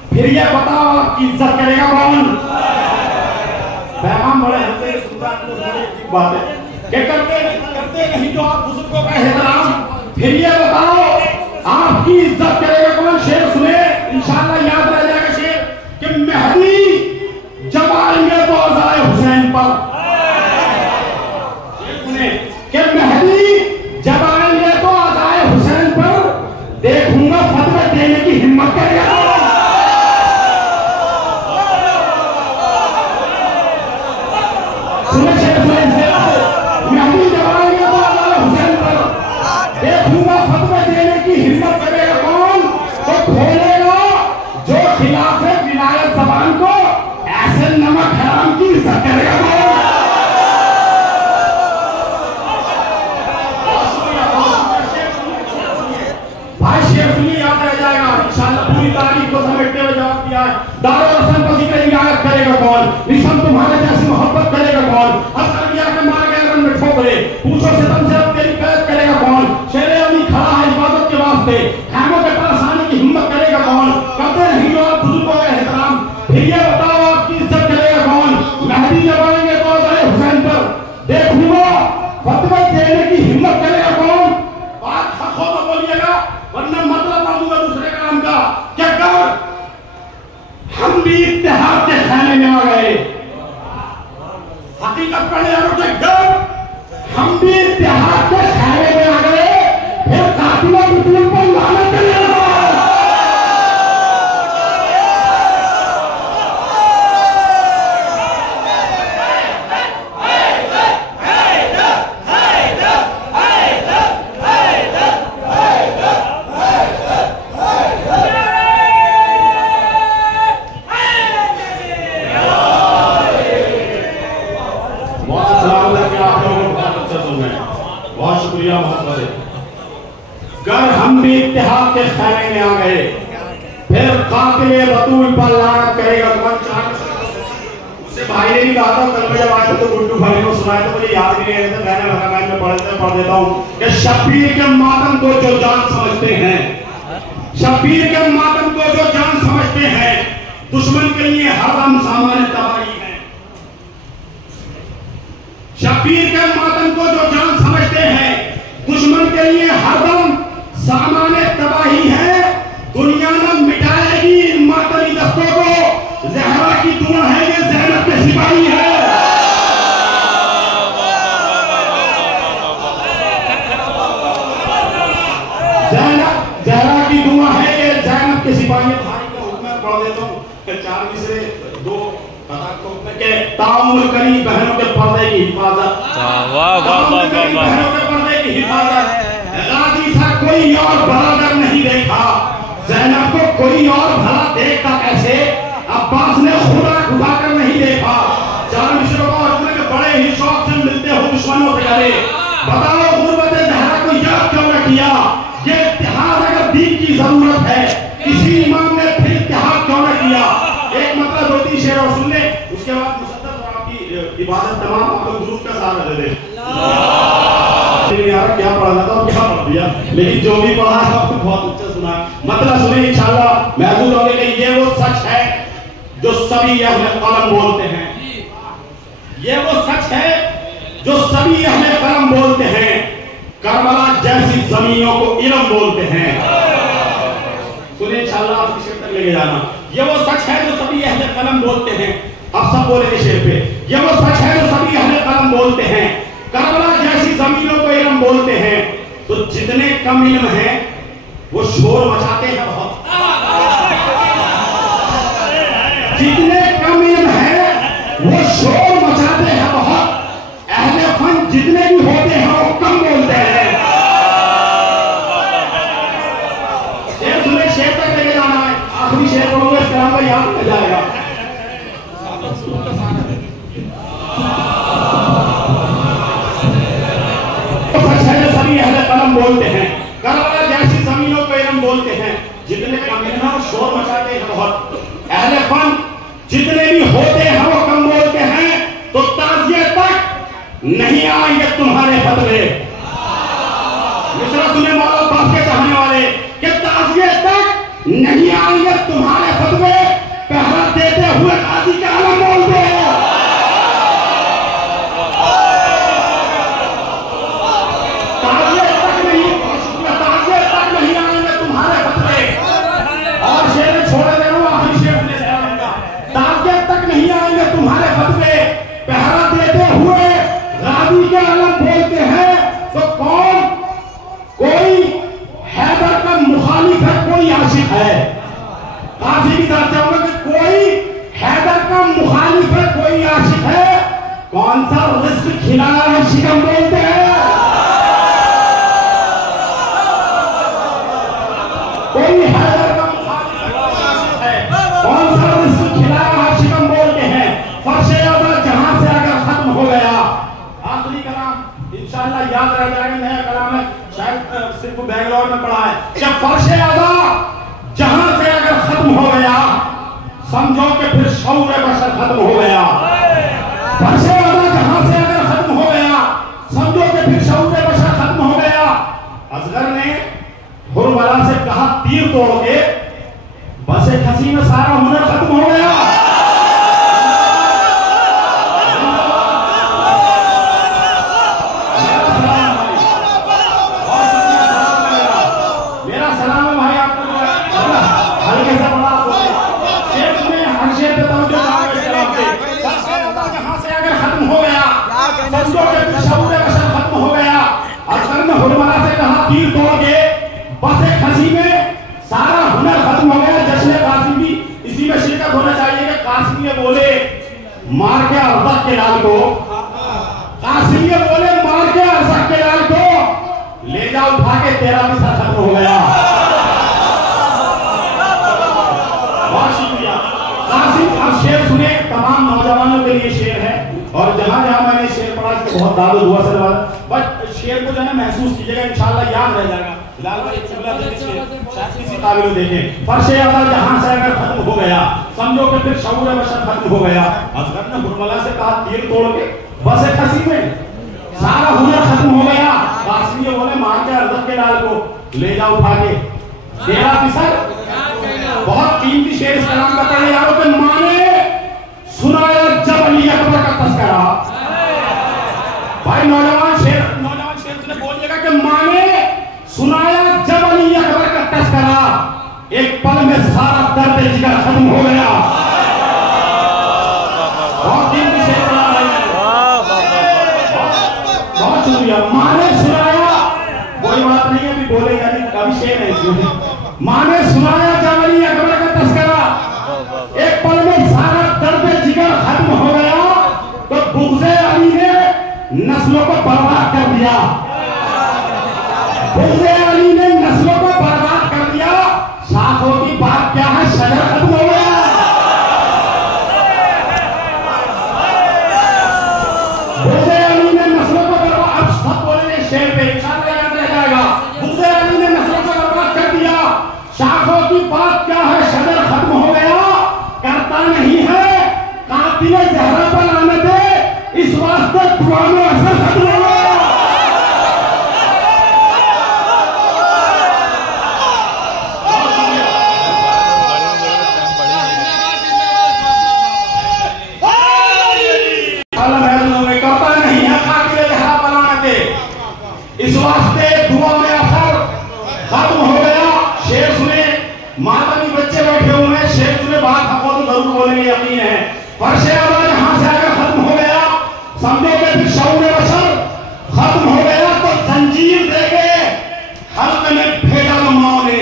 फिर ये बताओ आपकी इज्जत करेगा कौन। पैगाम बड़े हंसे सुंदर बात है कि करते नहीं जो आप बुजुर्गों का एहतराम, फिर ये बताओ आपकी इज्जत करेगा कौन। शेर सुने इंशाल्लाह याद रह जाएगा शेर कि मेहदी जब आएंगे तो अज़ाए हुसैन पर। शेर सुने कि मेहदी जब आएंगे तो अज़ाए हुसैन पर, सुने शेर मेहदी जब आएंगे तो अल्लाह हुसैन पर देखूंगा फतवा देने की हिम्मत करेगा कौन? तो खोलेगा जो खिलाफ विलायत जबान को ऐसे नमक हराम की इज्जत करेगा भाई। शेर सुनिए, याद रह जाएगा इंशाअल्लाह। पूरी तारीख को समेटते हुए जवाब दिया है। दारो रसन पसी का रियायत करेगा कौन? निशम तुम्हारे जैसी मोहब्बत करेगा कौन? असर किया के मार गए रन में ठोकरे, पूछो सितम से अब तेरी कैद करेगा कौन? शेरे अली खड़ा है इबादत के वास्ते, खामों के पास आने की हिम्मत करेगा कौन? करते नहीं जो आप बुजुर्गों का एहतराम, फिर ये बताओ आपकी इज्जत करेगा कौन? मेहदी जब आएंगे तो अल्लाह हुसैन पर देखूंगा फतवा देने की हिम्मत करेगा कौन? बात हक हो तो बोलिएगा, वरना मतलब कर दूंगा दूसरे काम का। क्या कर हम भी इत्तेहाद के खाने में आ गए, हकीकत पढ़ने वालों के घर हम भी इत्तेहाद के खाने में आ गए, फिर कातिला बुतुल पर लानत करेगा। बहुत शुक्रिया मोहम्मद। गर हम भी इत्तेहाद के खाने में आ गए, फिर कातिल बतूल पर लानत करेगा कौन? उससे भाई ने भी कहा था कल जब आया तो गुड्डू भाई को सुनाया तो मुझे याद नहीं रहता, मैंने लगातार में पढ़ देता हूँ कि शब्बीर के मातम को जो जान समझते हैं, शब्बीर के मातम को जो जान समझते हैं, दुश्मन के लिए हरदम सामान्य तबाही है। शब्बीर के मातम को जो जान समझते हैं, दुश्मन के लिए हरदम सामान्य तबाही है। दुनिया में मिटाएगी इन मातमी दस्तों को, ज़हरा की दुआ है ये ज़ैनब के सिपाही है। ज़हरा की दुआ है ये ज़ैनब के सिपाही। भाई का हुक्म पढ़ देता हूँ, 4 मिसरे 2 ताउम्र करी बहनों के पर्दे की हिफाजत, बहनों के पर्दे की हिफाजत। गाजी सा कोई और बराबर नहीं देखा, ज़ैनब को कोई और भला देखता कैसे? अब्बास ने खुदा उठाकर नहीं देखा। 4 मिसरों का हुक्म के बड़े ही शौक से मिलते हो दुश्मनों से करे। बताओ गुर्बत ज़हरा को याद क्यों न किया? ये इत्तेहाद अगर दीन की जरूरत है, किसी इमाम ने फिर इत्तेहाद क्यों न किया? एक मतलब 2-3 शेर और सुन ले, उसके बाद मुसद्दक़ और आपकी इबादत तमाम आप लोग दुरूद का सहारा ले लें। यार क्या पढ़ा था और क्या पढ़ दिया, लेकिन जो भी पढ़ा है आपको बहुत अच्छा सुना। मतलब सुने इंशाअल्लाह महसूस होंगे कि ये वो सच है जो सभी अहले कलम बोलते हैं, ये वो सच है जो सभी अहले कलम बोलते हैं। करबला जैसी जमीनों को इल्म बोलते हैं। सुने इंशाअल्लाह आप शेर तक लेके जाना। ये वो सच है जो सभी अहले कलम बोलते हैं। अब सब बोलेंगे शेर पे, ये वो सच है जो सभी अहले कलम बोलते हैं। करबला जैसी जमीनों को इल्म बोलते हैं। तो जितने कम इल्म हैं वो शोर मचाते हैं बहुत, जितने कम इल्म हैं वो शोर मचाते हैं बहुत। अहले फन जितने भी होते हैं वो कम बोलते हैं। शेर सुने, शेर तक लेके जाना है। आखिरी शेर पढ़ूंगा, इस तरह का याद रह जाएगा। बोलते हैं करबला जैसी जमीनों को इल्म बोलते हैं। जितने कम इल्म हैं शोर मचाते हैं बहुत। अहले फन जितने भी होते हैं वो कम बोलते हैं। तो ताज़िये तक नहीं आएंगे तुम्हारे फतवे। मिसरा सुने मौला अब्बास के चाहने वाले कि ताज़िये तक नहीं आएंगे तुम्हारे फतवे। पहरा देते हुए काजी का आलम बोलते हैं। तुम्हारे फतवे पहरा देते हुए गाजी के आलम बोलते हैं। तो कौन? कोई हैदर का मुखालिफ है, कोई आशिक है। काफी भी चाहूंगा कि कोई हैदर का मुखालिफ है, कोई आशिक है। कौन सा रिस्क खिलाना है शिकम बोलते हैं। कोई हैदर का मुखालिफ है, कौन सा रिस्क खिलाना है शिकम बोलते हैं। फर्शे अज़ा जहां से अगर खत्म हो गया, आखिरी कलाम इंशाअल्लाह याद रह जाएगा, नया कलाम है, शायद सिर्फ बेंगलोर में पढ़ा है। जब फर्शे अज़ा जहां से अगर खत्म हो गया, समझो कि फिर शऊर बशर खत्म हो गया। फर्शे अज़ा जहां से अगर खत्म हो गया, समझो कि फिर शऊर बशर खत्म हो गया। असगर ने हुरमला से कहा तीर तोड़ के, बसे खसी में सारा हुनर खत्म हो गया। मेरा सलाम है भाई आपको, हल्के से बड़ा शेर में हर शेर पे तवज्जो जहां से अगर खत्म हो गया, समझो कि शऊर बशर खत्म हो गया। असगर ने हुरमला से कहा तीर तोड़ के, बसे खसी में सारा हुनर खत्म हो गया। जश्न कासिम भी इसी में शिरकत होना चाहिए कि कासिम ये बोले मार के अरज़क के लाल को, कासिम ये बोले मार के अरज़क के लाल को ले जा उठा के, तेरा भी सर खत्म हो गया। बहुत शुक्रिया कासिम। आप शेर सुने, तमाम नौजवानों के लिए शेर है, और जहां जहां मैंने शेर पढ़ा बहुत दादो दुआ से नवाजा, बट शेर को जो है महसूस कीजिएगा, इंशाअल्लाह याद रह जाएगा। लाल भाई शायद किसी काबिल देखें। फर्शे अज़ा जहां से अगर खत्म हो गया, समझो कि फिर शऊर बशर खत्म हो गया। असगर ने हुरमला से कहा तीर तोड़ के, बसे खसी में सारा हुनर खत्म हो गया। कासिम ये बोले मार के अरज़क के लाल को ले जा उठा के, तेरा भी सर। बहुत कीमती शेर इस कलाम का पढ़ने यारों के माने सुनाया जब अली अकबर का तस्करा। भाई नौजवान शेर से बोलिएगा कि माने सुनाया जब अली अकबर का तस्करा, एक पल में सारा दर्द जिगर खत्म हो गया। बहुत शुक्रिया। माने सुनाया, कोई बात नहीं अभी बोलेगा नहीं, अभी शेर है इसमें। माने सुनाया जब अली अकबर का तस्करा, एक पल में सारा दर्द जिगर खत्म हो गया। तो बुग़्ज़े अली ने नस्लों को बर्बाद कर दिया, बुग़्ज़े अली ने नस्लों को बर्बाद कर दिया। शाखों की बात क्या है, शजर खत्म हो गया। बुग़्ज़े अली ने नस्लों को बर्बाद, अब सब बोलेंगे शेर पे, इंशाअल्लाह याद रह जाएगा। बुग़्ज़े अली ने नस्लों को बर्बाद कर दिया, शाखों की बात क्या है, शजर खत्म हो गया। करता नहीं है कातिल ज़हरा पर लानत है, इस वास्ते पुराने असर खत्म हो गया। करता नहीं है कातिल ज़हरा पर लानत है, इस वास्ते दुआ में असर खत्म हो गया। शेर सुने, मातमी बच्चे बैठे हुए हैं, शेर सुने, बात हमको तो जरूर बोलेंगे, यकीन है। फर्शे अज़ा जहां से अगर खत्म हो गया, समझो कि फिर शऊर बशर खत्म हो गया। तो जंजीर देके हल्क में भेजा माओ ने,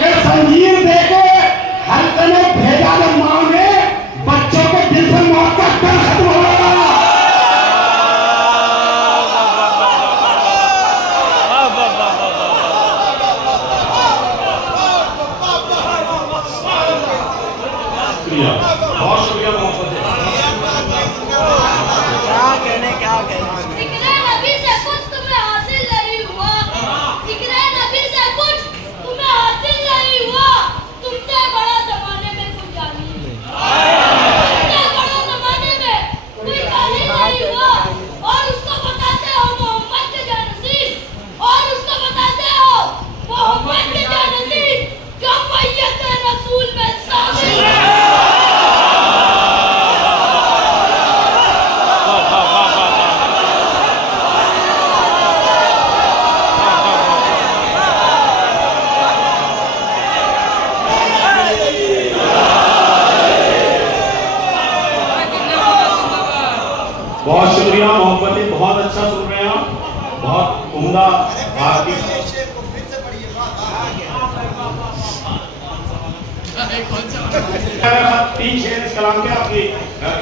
जंजीर देके हल्क में भेजा माओ ने, बच्चों के दिल से मौत का डर खत्म हो गया। बहुत शुक्रिया, मोहब्बत है। क्या कहने जिक्र नबी से कुछ तुम्हें हासिल नहीं हुआ, जिक्र नबी से कुछ तुम्हें हासिल नहीं हुआ। तुमसे बड़ा जमाने में कोई जानी नहीं, तुमसे बड़ा जमाने में कोई जानी नहीं हुआ। और उसको बताते हो मोहम्मद के जानसीर, और उसको बताते हो मोहम्मद के जानसीर जो मैयत रसूल में शामिल है। बहुत शुक्रिया, मोहब्बतें बहुत अच्छा सुन रहे हैं आप, बहुत उम्दा आपकी। तीन शेर इस कलाम के आपकी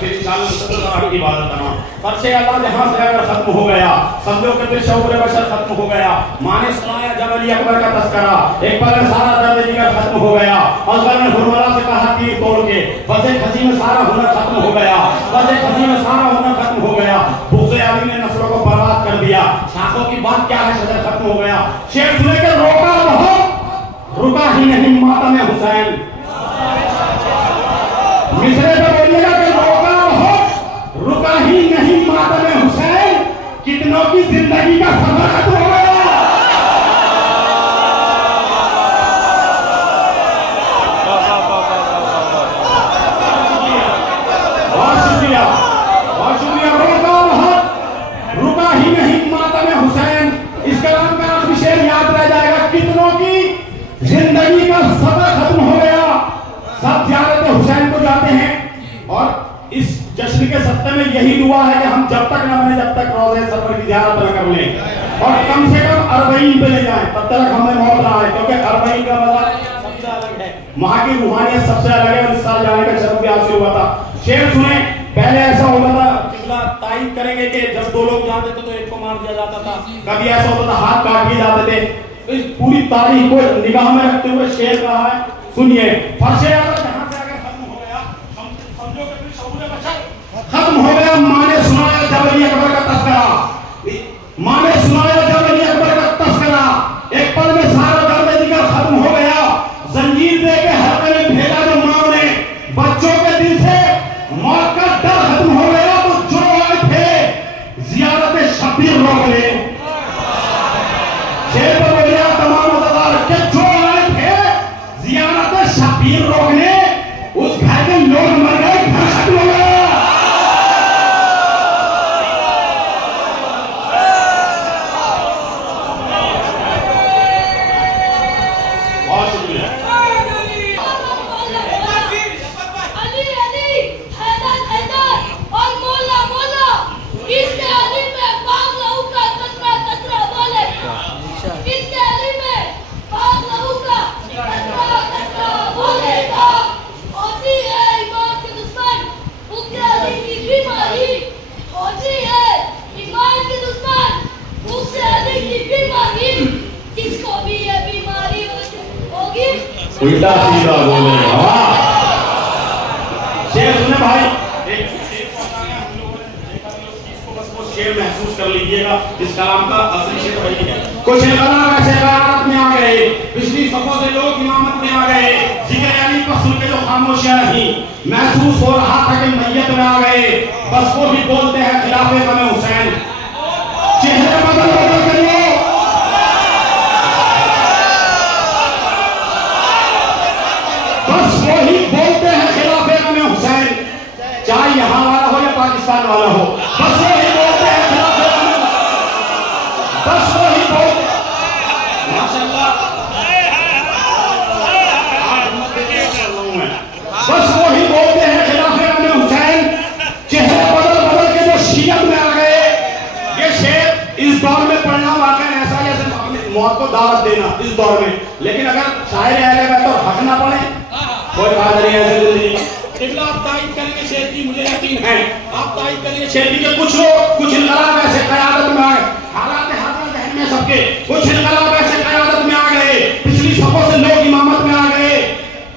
फिर इंशाअल्लाह की इबादत करना। फर्शे अल्लाह जहां से अगर खत्म हो गया, समझो कि फिर शऊर बशर खत्म हो गया। माने सुनाया जब अली अकबर का तस्करा, एक बार सारा दर्द जिगर खत्म हो गया। अजगर ने हुरमला से कहा तीर तोड़ के, बसे खसी में सारा हुनर खत्म हो गया, बसे खसी में सारा हुनर खत्म हो गया। बुग़्ज़े अली ने नस्लों को बर्बाद कर दिया। शाखों की बात क्या है, शजर खत्म हो गया। शेर सुने के रोका बहुत, रुका ही नहीं मातम हुसैन। मिसरे पे बोलिएगा कि रोका बहुत, रुका ही नहीं मातम हुसैन। कितनों की जिंदगी का सफर खत्म हो गया। बहुत शुक्रिया, बहुत शुक्रिया। रोका बहुत, रुका ही नहीं मातम हुसैन। इस कलाम का आखिरी शेर याद रह जाएगा। कितनों की जिंदगी का सफर खत्म हो गया। सब ज़ियारत हुसैन को जाते हैं और इस जश्न के सत्ते में यही दुआ है कि हम जब तक न बने, जब तक रोज़े सफर की ज़ियारत न कर लें और कम से कम 40 पे ले जाएं, तब तक हमें मौत ना आए। क्योंकि 40 का मजा सबसे अलग है, वहां की रूहानियत सबसे अलग है। इस साल जाने का शरफ भी हासिल हुआ था। शेर सुने, पहले ऐसा होता था, किबला तायीद करेंगे कि जब दो लोग जाते थे तो एक को मार दिया जाता था। कभी ऐसा होता था हाथ काट दिए जाते थे। इस पूरी तारीख को निगाह में रखते हुए शेर कहा है, सुनिए। फर्शे अगर जहां से अगर खत्म हो गया, हम समझो कि फिर शऊर बशर खत्म हो गया। माने सुनाया जब अली अकबर का तस्करा, माने सुनाया जब अली अकबर का तस्करा। एक पल में सारा दर्द जिगर खत्म हो गया। जंजीर दे के हल्के में भेजा जो मां ने, बच्चों के दिल से मौत का डर खत्म हो गया। तो जो आए थे जियारत शबीर रोक ले। शेर पर बोलिया तमाम मददार के जो आए थे जियारत शबीर रोकने, उस घर के लोग मर गए, घर खत्म हो गया। बहुत शुक्रिया। अली अली, हैदर हैदर और मौला मौला, इसके अली में पाक लहू का कतरा कतरा बोले। इसके अली में पाक लहू का कतरा कतरा बोलेगा। होती है ईमान के दुश्मन, उसके अली की बीमारी। होती है ईमान के दुश्मन, उसके अली की बीमारी। जिसको भी ये बीमारी होगी, उल्टा सीधा बोले। शेर सुने भाई, एक हम लोगों ने देखा उस चीज को, बस वो शेर महसूस कर लीजिएगा। इस कलाम का असली शेर वही है। कुछ इनकलाब ऐसे क़यादत में आ गए, पिछली सफों से लोग इमामत में आ गए। जिक्र अली पर सुन के जो खामोशियां रही, महसूस हो रहा था कि मैयत में आ गए। बस वो भी बोलते हैं खिलाफे गम हुसैन। चेहरे बदल बदल करिए, बस वही बोलते हैं खिलाफे गम हुसैन। चाहे यहाँ वाला हो या पाकिस्तान वाला हो, बस वही बोलते हैं खिलाफे गम हुसैन। बस वही बोलते हैं। माशाअल्लाह, बस वही बोलते हैं खिलाफे गम हुसैन। चेहरे बदल बदल के जो शियत में आ गए। ये शेर इस दौर में पढ़ना वाकई ऐसा जैसे मौत को दावत देना इस दौर में। लेकिन अगर शायर अहले बैत और हक ना पड़े, कोई बात नहीं है जिंदगी। इबला आप तायीद करेंगे शेर की, मुझे यकीन है आप तायीद करेंगे शेर की। कुछ लोग, कुछ इनकलाब ऐसे क़यादत में आए, हालात हाजिर ज़हन में सबके, कुछ इनकलाब ऐसे क़यादत में आ गए। पिछली सफों से लोग इमामत में आ गए।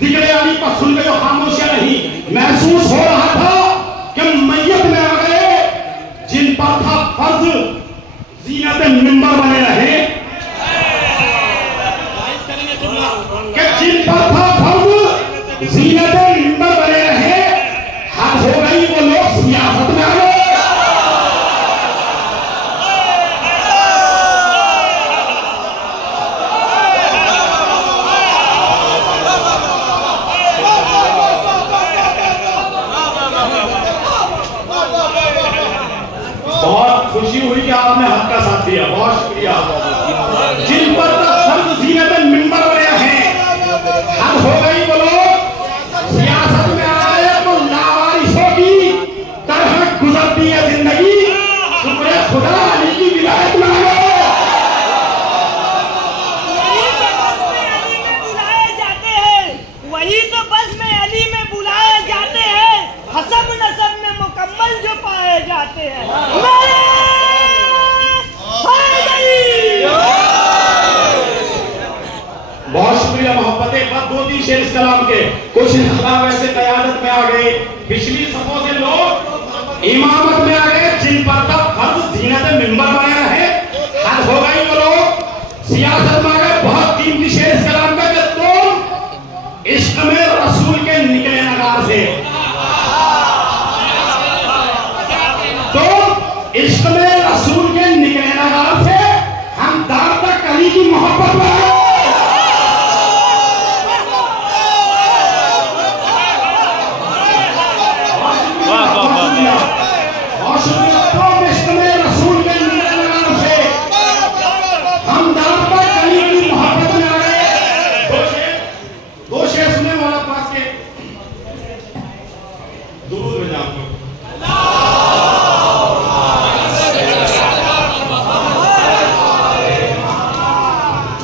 जिक्र अली पर सुन के जो खामोशियां रही, महसूस हो रहा था कि मैयत में आ गए। जिन पर था फर्ज ज़ीनत मिंबर बने रहे, कि जिन पर था फर्ज ज़ीनत मिंबर बने रहे, हद हो गई वो लोग सियासत में आ गए। बहुत खुशी हुई कि आपने हक का साथ दिया, बहुत शुक्रिया। जिन पर फर्ज ज़ीनत मिंबर बने हैं, हद हो गई वो लोग सियासत में आए। तो लावारिसों की तरह गुजरती है जिंदगी, शुक्र खुदा अली की विलायत में आ गए। वही तो चाहते हैं। बहुत शुक्रिया मोहब्बतें। बस 2-3 शेर इस कलाम के। कुछ इंतजाम ऐसे क़यादत में आ गए, पिछली सफों से लोग इमामत में आ गए, जिन पर तक फर्ज जीनत मिंबर बनाया है। हद हो गई वो लोग सियासत में आ गए। बहुत कीमती शेर इस कलाम का कि तुम इश्क में रसूल के निकले नगार से, तो इश्क में रसूल के निकले नगार से हम दार तक अली की मोहब्बत में आए।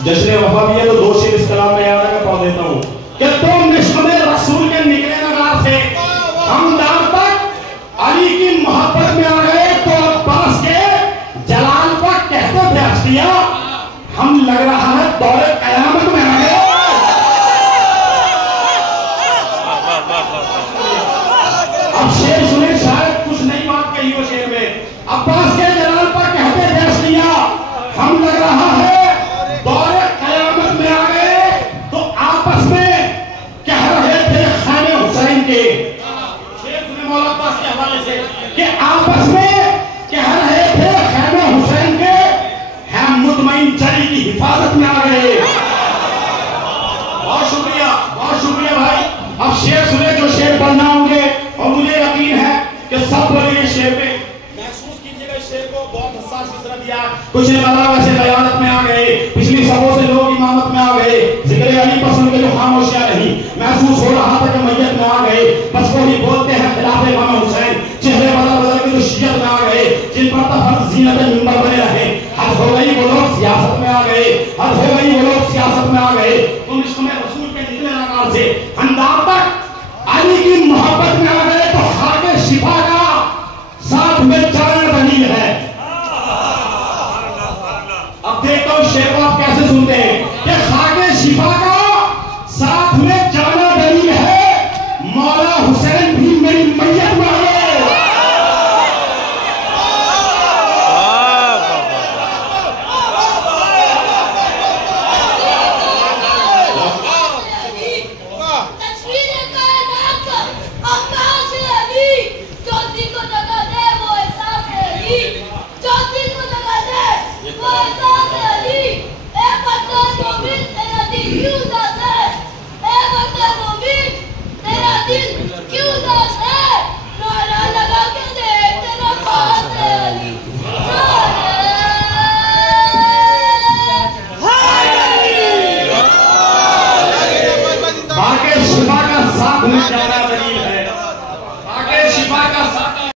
जश्न वफा भी है तो 2 शेर इस कलाम में याद है पढ़ देता हूँ कि तुम इश्क में रसूल के निकले नगार से हम दार तक अली की मोहब्बत में आ गए। तो अब्बास के जलाल पर कहते थे अश्तिया हम लग रहा है दौरे कयामत में आ गए। अब शेर सुने, शायद कुछ नई बात कही हो शेर में। अब्बास के जलाल पर कहते थे अश्तिया हम लग रहा है दौरे कयामत में आ गए। तो आपस में कह रहे थे खाने हुसैन के, मौला अब्बास के हवाले से, कि आपस में कह रहे थे खाने हुसैन के हम मुतमईन जली की हिफाजत में आ गए। बहुत शुक्रिया भाई। अब शेर सुने जो शेर पढ़ना होंगे, और मुझे यकीन है कि सब बोलेंगे शेर पे। महसूस कीजिएगा शेर को, बहुत हसास मिसरा दिया। कुछ ने कहा वैसे कयामत में आ गए, पिछली सबों से लोग इमामत में आ गए, जिक्र अली पसंद के जो खामोशियां रही, महसूस हो रहा था कि मैयत में आ गए। बस वो ही बोलते हैं खिलाफ इमाम हुसैन, चेहरे बदल के जो शियत में आ गए, जिन पर तफर जीनत मिंबर बने रहे। हद हो गई वो लोग सियासत में आ गए, हद हो गई वो लोग सियासत में आ गए। तुम इश्क में रसूल के निकले नगार से अंदाज तक अली की मोहब्बत में आ गए। तो खाके शिफा का साथ में जाना दलील है। अब देखता हूं शेर को आप कैसे सुनते हैं कि खाके शिफा का साथ में जाना दलील है। मौला हुसैन भी मेरी मैयत